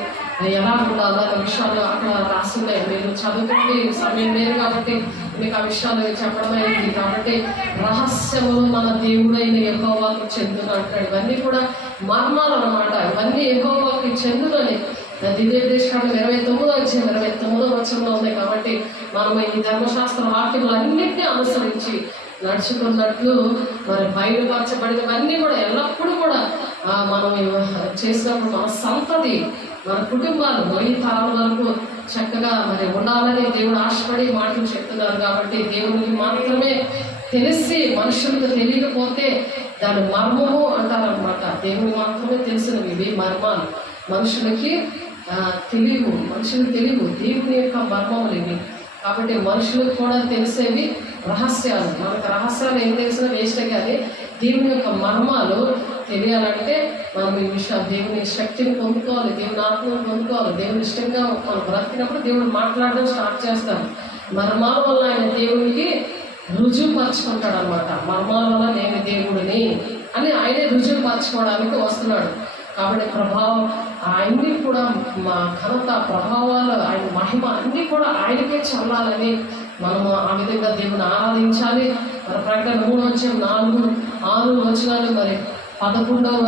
ఎలా ఉండాలో అనే విషయాలు అక్కడ రాస్తున్నాయి. మీరు చదువుకుంటే సమయం లేదు కాబట్టి మీకు ఆ విషయాలు చెప్పడం అయింది. కాబట్టి రహస్యములు మన దేవుడైన యెహోవాకు చెందును అంటాడు. ఇవన్నీ కూడా మర్మాలు అన్నమాట. ఇవన్నీ యెహోవాకి చెందునని ద్వితీయోపదేశకాండం 29:29 ఉంది. కాబట్టి మనం ఈ ధర్మశాస్త్ర వాక్యములన్నింటినీ అనుసరించి నడుచుకున్నట్లు మరి బయలుపరచబడినవన్నీ కూడా ఎల్లప్పుడూ కూడా మనం చేసినప్పుడు మన సంతతి మన కుటుంబాలు ఈ తరాల వరకు చక్కగా మరి ఉండాలని దేవుడు ఆశపడి మాటలు చెప్తున్నారు. కాబట్టి దేవునికి మాత్రమే తెలిసి మనుషులకు తెలియకపోతే దాని మర్మము అంటారనమాట. దేవుని మాత్రమే తెలిసినవి ఇవి మర్మాలు. మనుషులకి తెలియవు, దేవుని యొక్క మర్మములు ఇవి. కాబట్టి మనుషులకు కూడా తెలిసేవి రహస్యాలు. మనకు రహస్యాలు ఏం తెలిసినా వేస్ట్. కానీ దేవుని యొక్క మర్మాలు తెలియాలంటే మనం ఈ విషయం దేవుని శక్తిని పొందుకోవాలి, దేవుని ఆత్మను పొందుకోవాలి. దేవుని ఇష్టంగా మనం బ్రతికినప్పుడు దేవుడు మాట్లాడడం స్టార్ట్ చేస్తాం. మర్మాల వల్ల ఆయన దేవునికి రుజువుపరచుకుంటాడు అనమాట. మర్మాల వల్ల నేను దేవుడిని అని ఆయనే రుజువుపరచుకోవడానికి వస్తున్నాడు. కాబట్టి ప్రభావం ఆయన్ని కూడా మా ఘనత ప్రభావాలు ఆయన మహిమ అన్నీ కూడా ఆయనకే చల్లాలని మనము ఆ విధంగా దేవుని ఆరాధించాలి. మరి ప్రకటన 3:4-6 మరి 11వ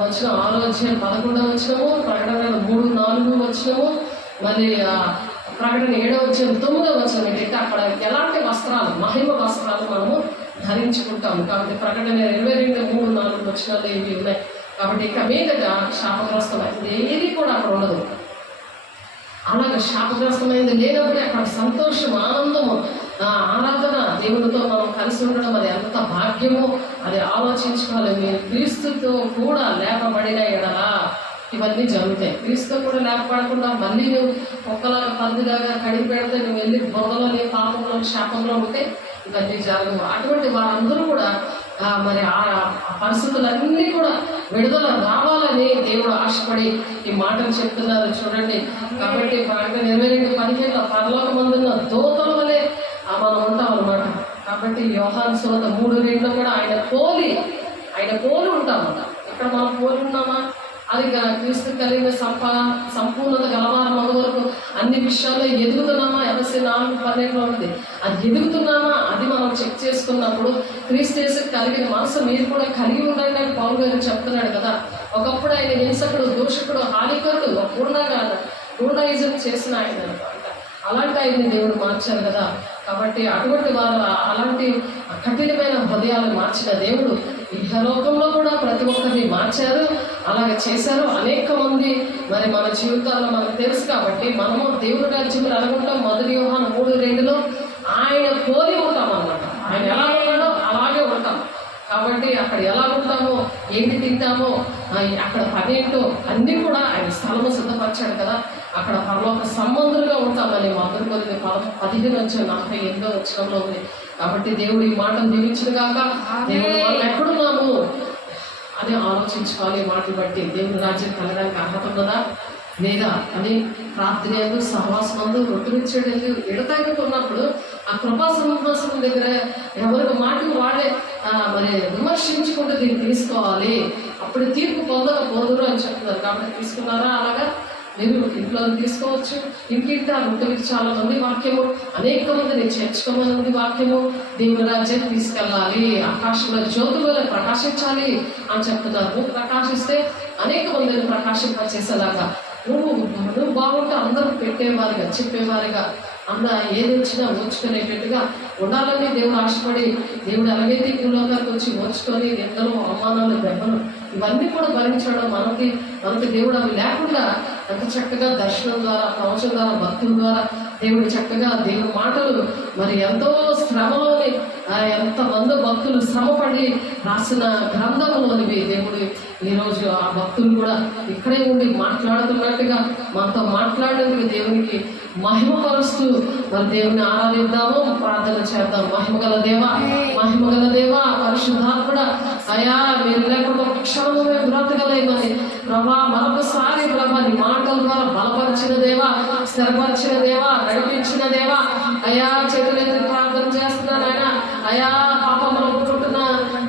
వచనం 6:11 ప్రకటన 3:4 మరి ప్రకటన 7:9 ఏంటంటే అక్కడ ఎలాంటి వస్త్రాలు మహిమ వస్త్రాలు మనము ధరించుకుంటాము. కాబట్టి ప్రకటన 22:3-4 ఇవి ఉన్నాయి. కాబట్టి ఇక మీదట శాపగ్రస్తమైంది ఏది కూడా అక్కడ ఉండదు. అలాగే శాపగ్రస్తమైంది లేనప్పుడే అక్కడ సంతోషం, ఆనందము, ఆరాధన, దేవునితో మనం కలిసి ఉండడం అది ఎంత భాగ్యమో అది ఆలోచించుకోవాలి. మీరు క్రీస్తుతో కూడా లేపబడిన ఎడలా ఇవన్నీ జరుగుతాయి. క్రీస్తుతో కూడా లేపబడకుండా మళ్ళీ నువ్వు ఒక్కలాగా పందిలాగా కడిగి పెడితే నువ్వు వెళ్ళి బురదలో పాపంలో శాపంలో ఉంటే ఇవన్నీ జరగవు. అటువంటి వారందరూ కూడా మరి ఆ పరిస్థితులన్నీ కూడా విడుదల రావాలని దేవుడు ఆశపడి ఈ మాటలు చెప్తున్నారు. చూడండి. కాబట్టి 22:15 పరలోకమందున్న దూతల వలె మనం ఉంటాం అన్నమాట. కాబట్టి యోహాను సువార్త 3:2 కూడా ఆయన పోలి ఉంటామట. ఇక్కడ మనం పోలి ఉన్నామా? అది క్రీస్తు కలిగిన సంపూర్ణత గలవారం వరకు అన్ని విషయాల్లో ఎదుగుతున్నామా? ఎఫెసీ 4:12 ఉన్నది. అది ఎదుగుతున్నామా? అది మనం చెక్ చేసుకున్నప్పుడు క్రీస్తు కలిగిన మనసు మీరు కూడా కలిగి ఉండండి అని పౌలు గారు చెప్తున్నాడు కదా. ఒకప్పుడు ఆయన హింసకుడు, దూషకుడు, హానికరుడు, గూండాయిజం చేసిన ఆయన అనమాట. అలాంటి ఆయన్ని దేవుడు మార్చారు కదా. కాబట్టి అటువంటి వారు అలాంటి కఠినమైన హృదయాలు మార్చిన దేవుడు ఇహలోకంలో కూడా ప్రతి ఒక్కరిని మార్చారు, అలాగే చేశారు. అనేక మంది మరి మన జీవితాల్లో మనకు తెలుసు. కాబట్టి మనము దేవుడి రాజ్యంలో అనుకుంటాం. 1 యోహాను 3:2 ఆయన పోలి ఉంటాం అన్నమాట. ఆయన ఎలా ఉన్నాడో అలాగే ఉంటాం. కాబట్టి అక్కడ ఎలా ఉంటామో, ఏంటి తింటామో, అక్కడ పని ఏంటో అన్నీ కూడా ఆయన స్థలము సిద్ధపరిచాడు కదా. అక్కడ పరలోక సంబంధులుగా ఉంటామని 1 కొరింథీయులు 15:48 ఉంది. కాబట్టి దేవుడు ఈ మాటను దీవించిన కాక దేవుడు మనం ఎక్కడున్నాము అని ఆలోచించుకోవాలి. మాటలు బట్టి దేవుని రాజ్యం కలగడానికి అర్హత ఉన్నదా? లేదా అని ప్రార్థన ఎందు సహవాసమందు రొట్టెనిచ్చేటందు ఎడతాగుతున్నప్పుడు ఆ కృపా సింహాసనం దగ్గర ఎవరికి మాటలు వాడే మరి విమర్శించుకుంటూ దీన్ని తీసుకోవాలి, అప్పుడు తీర్పు పొందకపోదురు అని చెప్తున్నారు. కాబట్టి తీసుకున్నారా? అలాగా మీరు ఇంట్లో తీసుకోవచ్చు. ఇంటింటి ఆ రొట్టెలకి చాలా మంది వాక్యము, అనేక మందిని చేర్చుకోమని ఉంది వాక్యము. దేవుని రాజ్యాన్ని తీసుకెళ్ళాలి, ఆకాశంలో జ్యోతులలో ప్రకాశించాలి అని చెప్తున్నారు. ప్రకాశిస్తే అనేక మందిని ప్రకాశింపచేసేలాగా నువ్వు బాగుంటే అందరూ పెట్టేవారిగా, చెప్పేవారిగా, ఏది వచ్చినా ఓర్చుకునేటట్టుగా ఉండాలని దేవుడు ఆశపడి, దేవుడు అలాగైతే ఈ లోకానికి వచ్చి ఓర్చుకొని నిందలు, అవమానాలు, దెబ్బలు ఇవన్నీ కూడా భరించడం మనకి దేవుడు అవి లేకుండా ఎంత చక్కగా దర్శనం ద్వారా, ప్రవచనం ద్వారా, భక్తుల ద్వారా దేవుడు చక్కగా దేవుడి మాటలు మరి ఎంతో శ్రమలోని ఎంతమంది భక్తులు శ్రమపడి రాసిన గ్రంథంలోనివి దేవుడు ఈరోజు ఆ భక్తులు కూడా ఇక్కడే ఉండి మాట్లాడుతున్నట్టుగా మనతో మాట్లాడేందుకు దేవునికి మహిమపరుస్తూ మరి దేవుని ఆరాధిద్దాము, ప్రార్థన చేద్దాం. మహిమగల దేవా పరిశుద్ధాత్ముడా, అయా మీరు లేకుండా ఒక క్షణము మేము బ్రతకలేమని ప్రభా మరొకసారి ప్రభా నీ మాటల ద్వారా బలపరిచిన దేవా, స్థిరపరిచిన దేవా, నడిపించిన దేవా, అయా చేతులెత్తి ప్రార్థన చేస్తున్నాను ఆయన. అయా పాపములు పుట్టున్న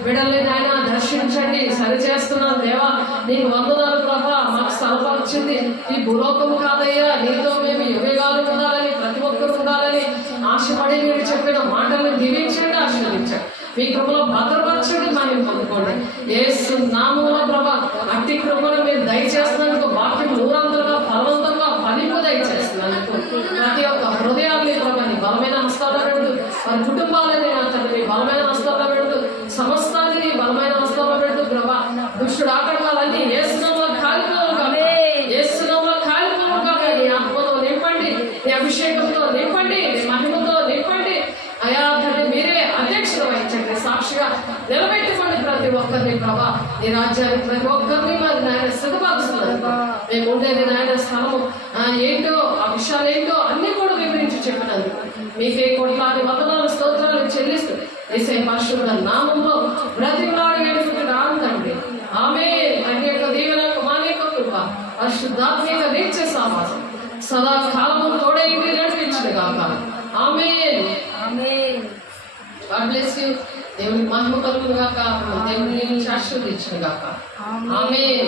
బిడ్డల్ని ఆయన దర్శించండి, సరిచేస్తున్నాను దేవా. నీకు వందనాలు ప్రభా, మాకు స్థలపరిచింది ఈ భూలోకం కాదయ్యా, నీతో మేము యుగగాలు ఉండాలని, ప్రతి ఒక్కరు ఉండాలని ఆశపడి మీరు చెప్పిన మాటలను దీవించండి, ఆశీర్వదించండి. మీ కృపలో భద్రపరచండి, మనం పొందుకోండి. యేసు నామములో ప్రభా అట్టి కృపను మీరు దయచేస్తున్నందుకు, వాక్యం నూరంతలుగా ఫలవంతంగా ఫలింపు దయచేస్తున్నందుకు ప్రతి ఒక్క హృదయాన్ని ప్రభా నీ బలమైన హస్తాల్లో పెడుతూ, వారి కుటుంబాలని నా తండ్రి బలమైన హస్తాల్లో పెడుతూ, సమస్తాన్ని నీ బలమైన హస్తాల్లో పెడుతూ ప్రభా దుష్టుడు ఆటంకాలన్నీ యేసునామములో కాలిపోవును కాక, యేసునామములో కాలిపోవును కాక. నీ ఆత్మతో నింపండి, నీ అభిషేకంతో నింపండి, నీ మహిమతో నింపండి. అయా తండ్రి మీరే అధ్యక్షులు వహించండి, సాక్షిగా నిలబెట్టుకోండి ప్రతి ఒక్కరిని ప్రభా. నీ రాజ్యానికి ప్రతి ఒక్కరిని మరి నాయన సిద్ధపరుస్తున్నారు. మేము ఉండేది నాయన స్థలము ఏంటో, ఆ విషయాలు ఏంటో అన్ని కూడా వివరించి చెప్పినందుకు మీకే కోట్లాది వందనాలు స్తోత్రాలు చెల్లిస్తూ యేసే పరిశుద్ధ నామములో బ్రతిమలాడి వేడుకుంటున్నాను తండ్రి. ఆమేన్. తండ్రి యొక్క దీవెన, కుమారుని యొక్క కృప, పరిశుద్ధాత్మిక నిత్య సహవాసం సదా కాలము తోడై నడిపించును గాక. ఆమేన్. God bless you. దేవుని మహిమ కలుగును గాక. దేవుని ఆశీర్వదించును గాక. ఆమేన్.